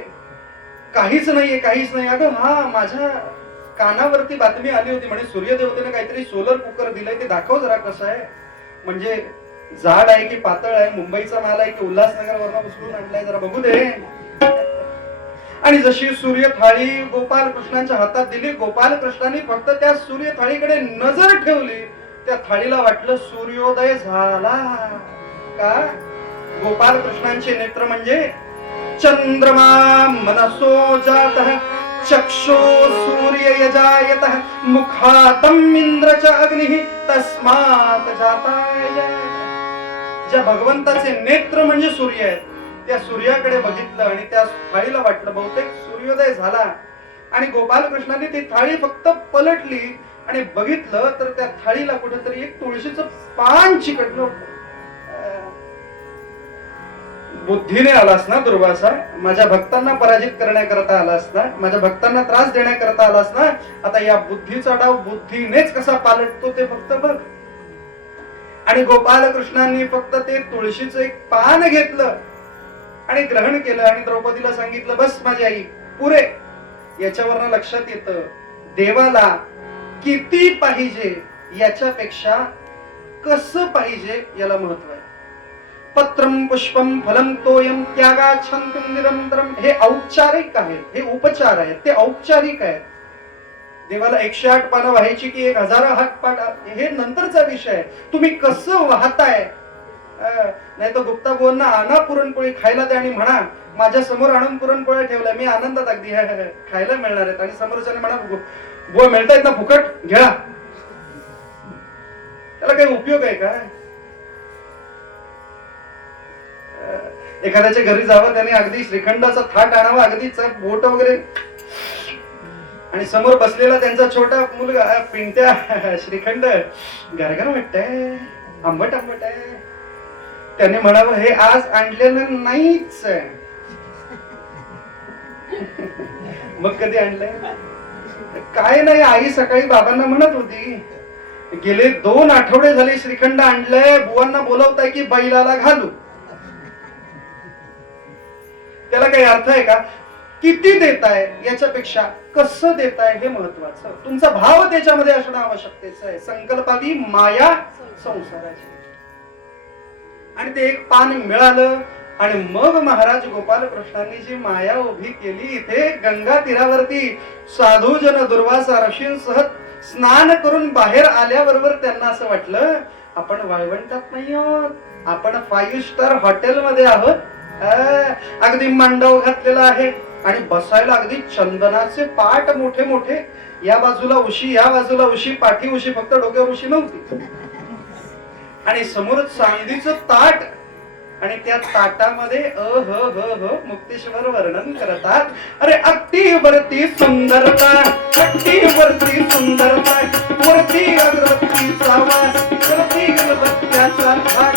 काहीच नाहीये, काहीच नाही. अगं हा माझ्या कानावरती बातमी आली होती म्हणे सूर्यदेवतेने काहीतरी सोलर कुकर दिलंय, ते दाखव जरा कसं आहे. म्हणजे जाड आहे की पातळ आहे, मुंबईचा माल आहे की उल्हासनगर वरनं उचलून आणलाय, जरा बघू दे. आणि जशी सूर्य थाळी गोपाल कृष्णांच्या हातात दिली, गोपाल कृष्णांनी फक्त त्या सूर्य थाळीकडे नजर ठेवली, त्या थाळीला वाटलं सूर्योदय झाला. का गोपाल कृष्णांचे नेत्र म्हणजे चंद्रमा मनसो जातः चक्षो सूर्य यजायतः मुखातम इंद्रच अग्निः तस्मात् जाताय. ज्या भगवंताचे नेत्र म्हणजे सूर्य आहेत, त्या सूर्याकडे बघितलं आणि त्या थाळीला वाटलं बहुतेक सूर्योदय झाला. आणि गोपाल कृष्णाने ती थाळी फक्त पलटली आणि बघितलं तर त्या थाळीला कुठेतरी एक तुळशीचं पान चिकटलं होतं. बुद्धीने आलास ना दुर्वासा, माझ्या भक्तांना पराजित करण्याकरता आलास ना, माझ्या भक्तांना त्रास देण्याकरता आलास ना, आता या बुद्धीचा डाव बुद्धीनेच कसा पालटतो ते फक्त बघ. आणि गोपाल कृष्णांनी फक्त ते तुळशीचं एक पान घेतलं आणि ग्रहण केलं आणि द्रौपदीला सांगितलं बस माझी आई पुरे. याच्यावरनं लक्षात येतं देवाला किती पाहिजे याच्यापेक्षा कसं पाहिजे याला महत्व आहे. पत्रम पुष्पम फलम तोयम त्यागा छंदम निरंतरम, हे औपचारिक आहे, हे उपचार आहेत, ते औपचारिक आहेत. देवाला 108 पानं व्हायची की 1008 पाठ हे नंतरचा विषय आहे. तुम्ही कसं वाहताय. नाही तर गुप्ता बुवांना आणा पुरणपोळी खायला द्या आणि म्हणा माझ्या समोर आणून पुरणपोळ्या ठेवल्या, मी आनंदात अगदी खायला मिळणार आहेत. आणि समोरच्याने म्हणा बुवा मिळतायत ना फुकट घ्या. त्याला काही उपयोग आहे का. एखाद्याच्या घरी जावं, त्याने अगदी श्रीखंडाचा थाट आणावा, अगदी बोट वगैरे, आणि समोर बसलेला त्यांचा छोटा मुलगा पिंट्या श्रीखंड गरगर वाटतंय, आंबट आंबट आहे. त्याने म्हणावं हे आज आणलेलं नाहीच. मग कधी आणलंय. काय नाही, आई सकाळी बाबांना म्हणत होती गेले 2 आठवडे झाले श्रीखंड आणलंय, बुवांना बोलवताय की बैलाला घालू. त्याला काही अर्थ आहे का. किती देताय याच्यापेक्षा कसं देताय हे महत्वाचं. तुमचा भाव त्याच्यामध्ये असणं आवश्यकतेचं आहे. संकल्पावी माया संसाराची. आणि ते एक पान मिळालं आणि मग महाराज गोपाल कृष्णांनी जी माया उभी केली. इथे गंगा तीरावरती साधूजन दुर्वासा ऋषींसह स्नान करून बाहेर आल्याबरोबर त्यांना असं वाटलं आपण वाळवंटात नाही आहोत, आपण 5 स्टार हॉटेल मध्ये आहोत. अगदी मांडव घातलेला आहे आणि बसायला अगदी चंदनाचे पाट मोठे मोठे, या बाजूला उशी या बाजूला उशी, पाठी उशी, फक्त डोक्यावर उशी नव्हती. आणि समोर चांदीचं ताट आणि त्या ताटामध्ये मुक्तेश्वर वर्णन करतात. अरे अगदी वरती सुंदरता, अगदी वरती सुंदरता, वरती अगरबत्तीचा वास, वरती अगरबत्त्याचा थाट,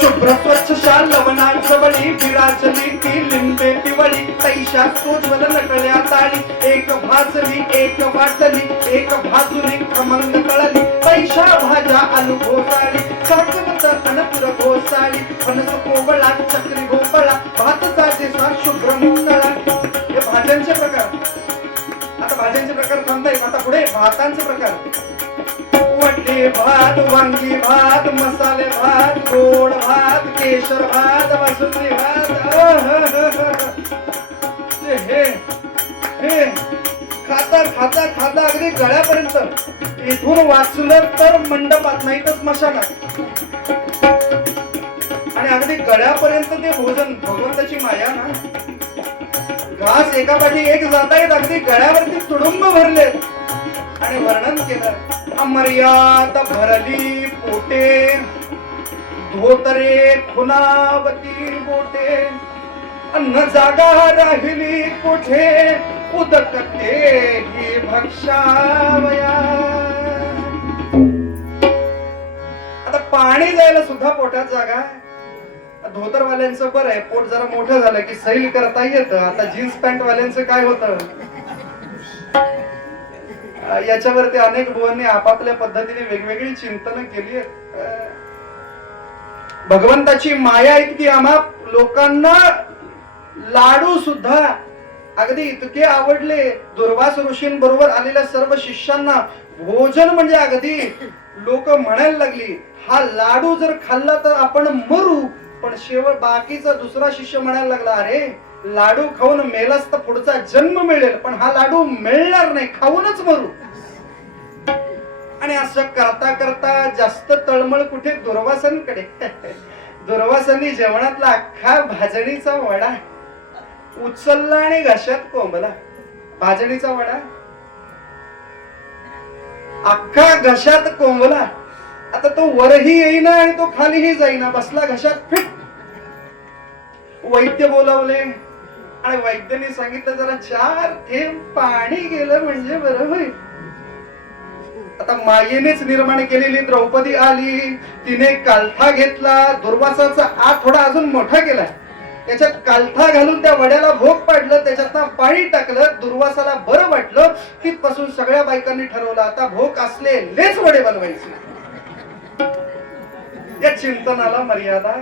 शुभ्र स्वच्छ शाल लवणाचं बळी, विराजली ती लिंबे पिवळी, तैशा सोज्वल नटल्या ताळी, एक भाजली एक वाटली, एक भाजुली खमंग तळली, पैशा भाजी तुझ्या आलू घोसाळी सागमत अनपुर घोसाळी फणस कोवळा चक्री भोपळा भात साजेसा शुभ्र मोकळा. हे भाज्यांचे प्रकार. आता भाज्यांचे प्रकार थांबतायत. आता पुढे भातांचे प्रकार. वडे भात, वांगी भात, मसाले भात, गोड भात, केशर भात, बासुंदी भात. हे हे खाता खाता खाता अगदी गळ्यापर्यंत. इथून वाचलं तर मंडपात, नाही तर स्मशानात. आणि अगदी गळ्यापर्यंत ते भोजन. भगवंताची माया ना. घास एका पाठी एक जाता येत अगदी गळ्यावरती तुडुंब भरले. आणि वर्णन केलं अमर्याद भरली पोटे धोतरे खुनावती बोटे अन्न जागा राहिली कुठे उदकते ही भक्षावया. आता पाणी जायला सुद्धा पोटात जागा आहे. धोतरवाल्यांचं बरं आहे, पोट जरा मोठं झालं की सैल करता येतं. आता जीन्स पॅन्ट वाल्यांचं काय होतं, याच्यावरती अनेक बुवांनी आपापल्या पद्धतीने वेगवेगळी चिंतन केली आहेत. भगवंताची माया इतकी आम्हा लोकांना लाडू सुद्धा अगदी इतके आवडले. दुर्वास ऋषींबरोबर आलेल्या सर्व शिष्यांना भोजन म्हणजे अगदी लोक म्हणायला लागली हा लाडू जर खाल्ला तर आपण मरू. पण शेवट बाकीचा दुसरा शिष्य म्हणायला लागला अरे लाडू खाऊन मेलास तर पुढचा जन्म मिळेल, पण हा लाडू मिळणार नाही, खाऊनच मरू. आणि असं करता करता जास्त तळमळ कुठे दुर्वासांकडे. दुर्वासांनी जेवणातला अख्खा भाजणीचा वडा उचलला आणि घशात कोंबला. भाजणीचा वडा अख्खा घशात कोंबला. आता तो वरही येईना आणि तो खालीही जाईना, बसला घशात फिट. वैद्य बोलावले आणि वैद्याने सांगितलं जरा 4 थेंब पाणी गेलं म्हणजे बरं होईल. आता मायेनेच निर्माण केलेली द्रौपदी आली. तिने कालथा घेतला. दुर्वासाचा आत थोडा अजून मोठा केला. त्याच्यात कालथा घालून त्या वड्याला भोग पाडलं. त्याच्यात पाणी टाकलं. दुर्वासाला बरं वाटलं. तिथपासून सगळ्या बायकांनी ठरवलं आता भोग असलेलेच वडे बनवायचे. या चिंतनाला मर्यादा.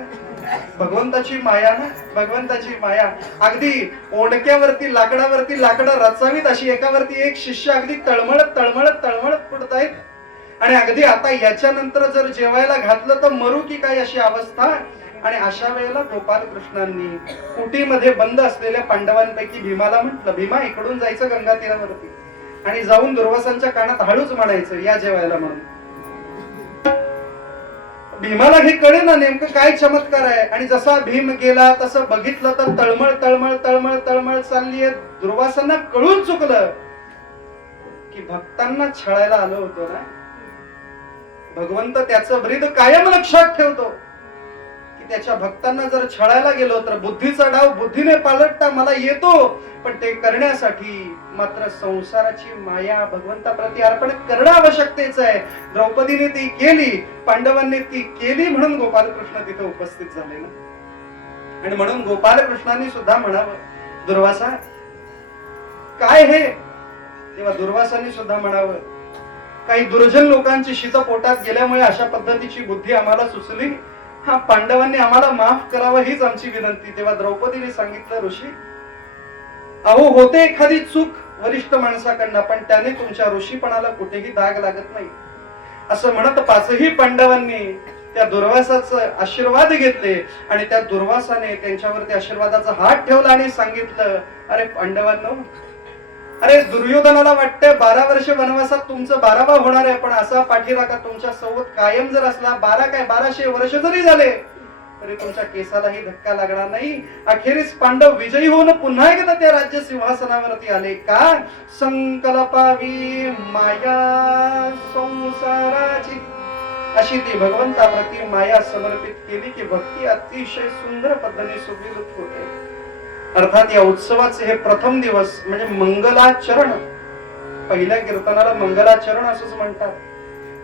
भगवंताची माया ना. भगवंताची माया. अगदी ओंडक्यावरती लाकडावरती लाकडं रचावीत अशी एकावरती एक शिष्य अगदी तळमळत तळमळत तळमळत पडतायत. आणि अगदी आता याच्यानंतर जर जेवायला घातलं तर मरू की काय अशी अवस्था. आणि अशा वेळेला गोपाल कृष्णांनी कुटीमध्ये बंद असलेल्या पांडवांपैकी भीमाला म्हटलं भीमा इकडून जायचं गंगा तीरावरती आणि जाऊन दुर्वासांच्या कानात हळूच म्हणायचं या जेवायला म्हणून. भीमाला हे कळे ना नेमकं काय चमत्कार आहे. आणि जसा भीम गेला तसं बघितलं तर तळमळ तळमळ तळमळ तळमळ चाललीये. दुर्वासांना कळून चुकलं की भक्तांना छळायला आलो होतो ना. भगवंत त्याचं ब्रीद कायम लक्षात ठेवतो की त्याच्या भक्तांना जर छळायला गेलो तर बुद्धीचा डाव बुद्धीने पालटता मला येतो. पण ते करण्यासाठी मात्र संसाराची माया भगवंताप्रती अर्पण करणं आवश्यकतेच आहे. द्रौपदीने ती केली, पांडवांनी ती केली म्हणून गोपालकृष्ण तिथे उपस्थित झाले ना. आणि म्हणून गोपालकृष्णांनी सुद्धा म्हणावं दुर्वासा काय हे. तेव्हा दुर्वासांनी सुद्धा म्हणावं काही दुर्जन लोकांची शीत पोटात गेल्यामुळे अशा पद्धतीची बुद्धी आम्हाला सुचली. हा पांडवांनी आम्हाला माफ करावं हीच आमची विनंती. तेव्हा द्रौपदीने सांगितलं ऋषी अहो होते एखादी चूक वरिष्ठ माणसाकडनं, पण त्याने तुमच्या ऋषीपणाला कुठेही दाग लागत नाही. असं म्हणत 5ही पांडवांनी त्या दुर्वासाचं आशीर्वाद घेतले. आणि त्या दुर्वासाने त्यांच्यावरती आशीर्वादाचा हात ठेवला आणि सांगितलं अरे पांडवांनो अरे दुर्योधनाला वाटतंय 12 वर्ष वनवासात तुमचं 12वा होणार आहे. पण असा पाठीराखा तुमच्या सोबत कायम जर असला 12 काय 1200 वर्ष जरी झाले तरी तुमच्या केसालाही धक्का लागणार नाही. अखेरीस पांडव विजयी होऊन पुन्हा एकदा त्या राज्य सिंहासनावरती आले. का संकल्पावी माया संसाराची अशी ती भगवंताप्रती माया समर्पित केली की भक्ती अतिशय सुंदर पद्धतीने सुविधत होते. अर्थात या उत्सवाचे हे प्रथम दिवस म्हणजे मंगलाचरण. पहिल्या कीर्तनाला मंगलाचरण असंच म्हणतात.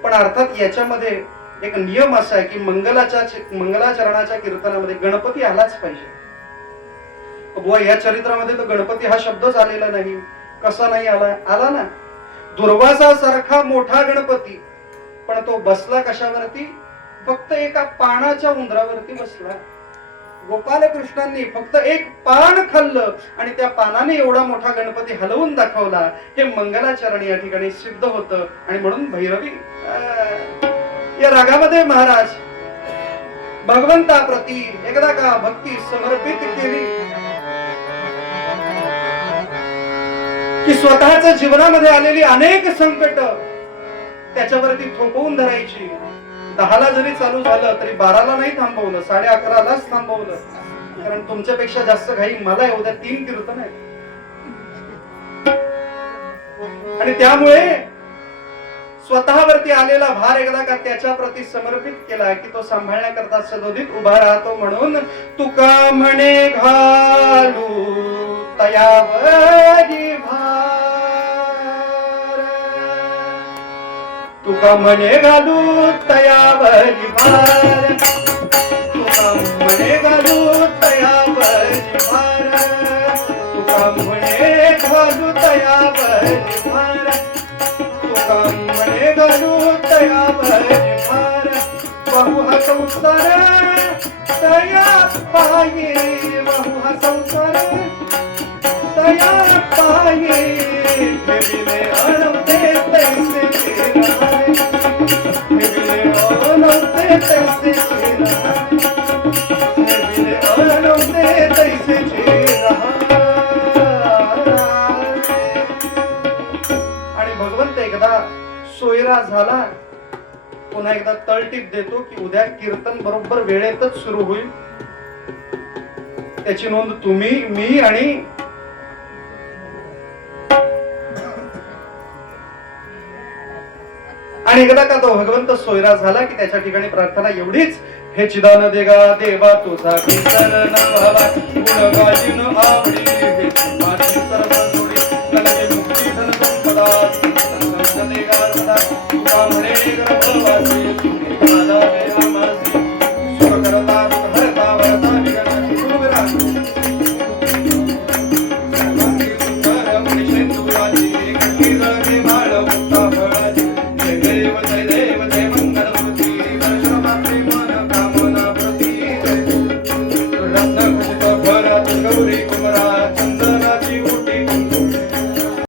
पण अर्थात याच्यामध्ये एक नियम असा आहे की मंगलाचरणाच्या कीर्तनामध्ये गणपती आलाच पाहिजे. बुवा या चरित्रामध्ये तर गणपती हा शब्दच आलेला नाही. कसा नाही आला. आला ना. दुर्वासासारखा मोठा गणपती पण तो बसला कशावरती? फक्त एका पानाच्या उंदरावरती बसला. गोपालकृष्णांनी फक्त एक पान खाल्लं आणि त्या पानाने एवढा मोठा गणपती हलवून दाखवला. हे मंगलाचरण या ठिकाणी सिद्ध होतं. आणि म्हणून भैरवी या रागामध्ये महाराज भगवंताप्रती एकदा का भक्ती समर्पित केली की स्वतःच्या जीवनामध्ये आलेली अनेक संकट त्याच्यावरती थोपवून धरायची. 10ला जरी चालू झालं तरी 12ला नाही थांबवलं, 11:30लाच थांबवलं. कारण तुमच्यापेक्षा जास्त घाई मला एवढ्या 3 कीर्तन आहेत. आणि त्यामुळे स्वतःवरती आलेला भार एकदा का त्याच्या प्रती समर्पित केला की तो सांभाळण्याकरता सदोदित उभा राहतो. म्हणून तुका म्हणे घालू तयावरी भार, तुका म्हणे घालू तयावरी भार, तुका म्हणे घालू तयावरी भार, तुका म्हणे घालू तयावरी भार, तुका म्हणे घालू तयावरी भार. बहु हा संसार तया पाये, बहु हा संसार तया पाये, ठेविले अनवते तैसे रहाय, ठेविले अनवते तैसे रहाय, ठेविले अनवते तैसे रहाय. आणि भगवंत एकदा सोयरा झाला, पुन्हा एकदा तळटीप देतो की उद्या कीर्तन बरोबर वेळेतच सुरू होईल. त्याची नोंद तुम्ही, मी आणि एकदा का तो भगवंत सोयरा झाला की त्याच्या ठिकाणी प्रार्थना एवढीच, हे चिदान देगा देवा तुझा विसरण व्हावा, गुण गायन आवडी, हे माझी सर्व जोडी, कलगे मुक्ती धन संपदा, देगा तुझा तुका म्हणे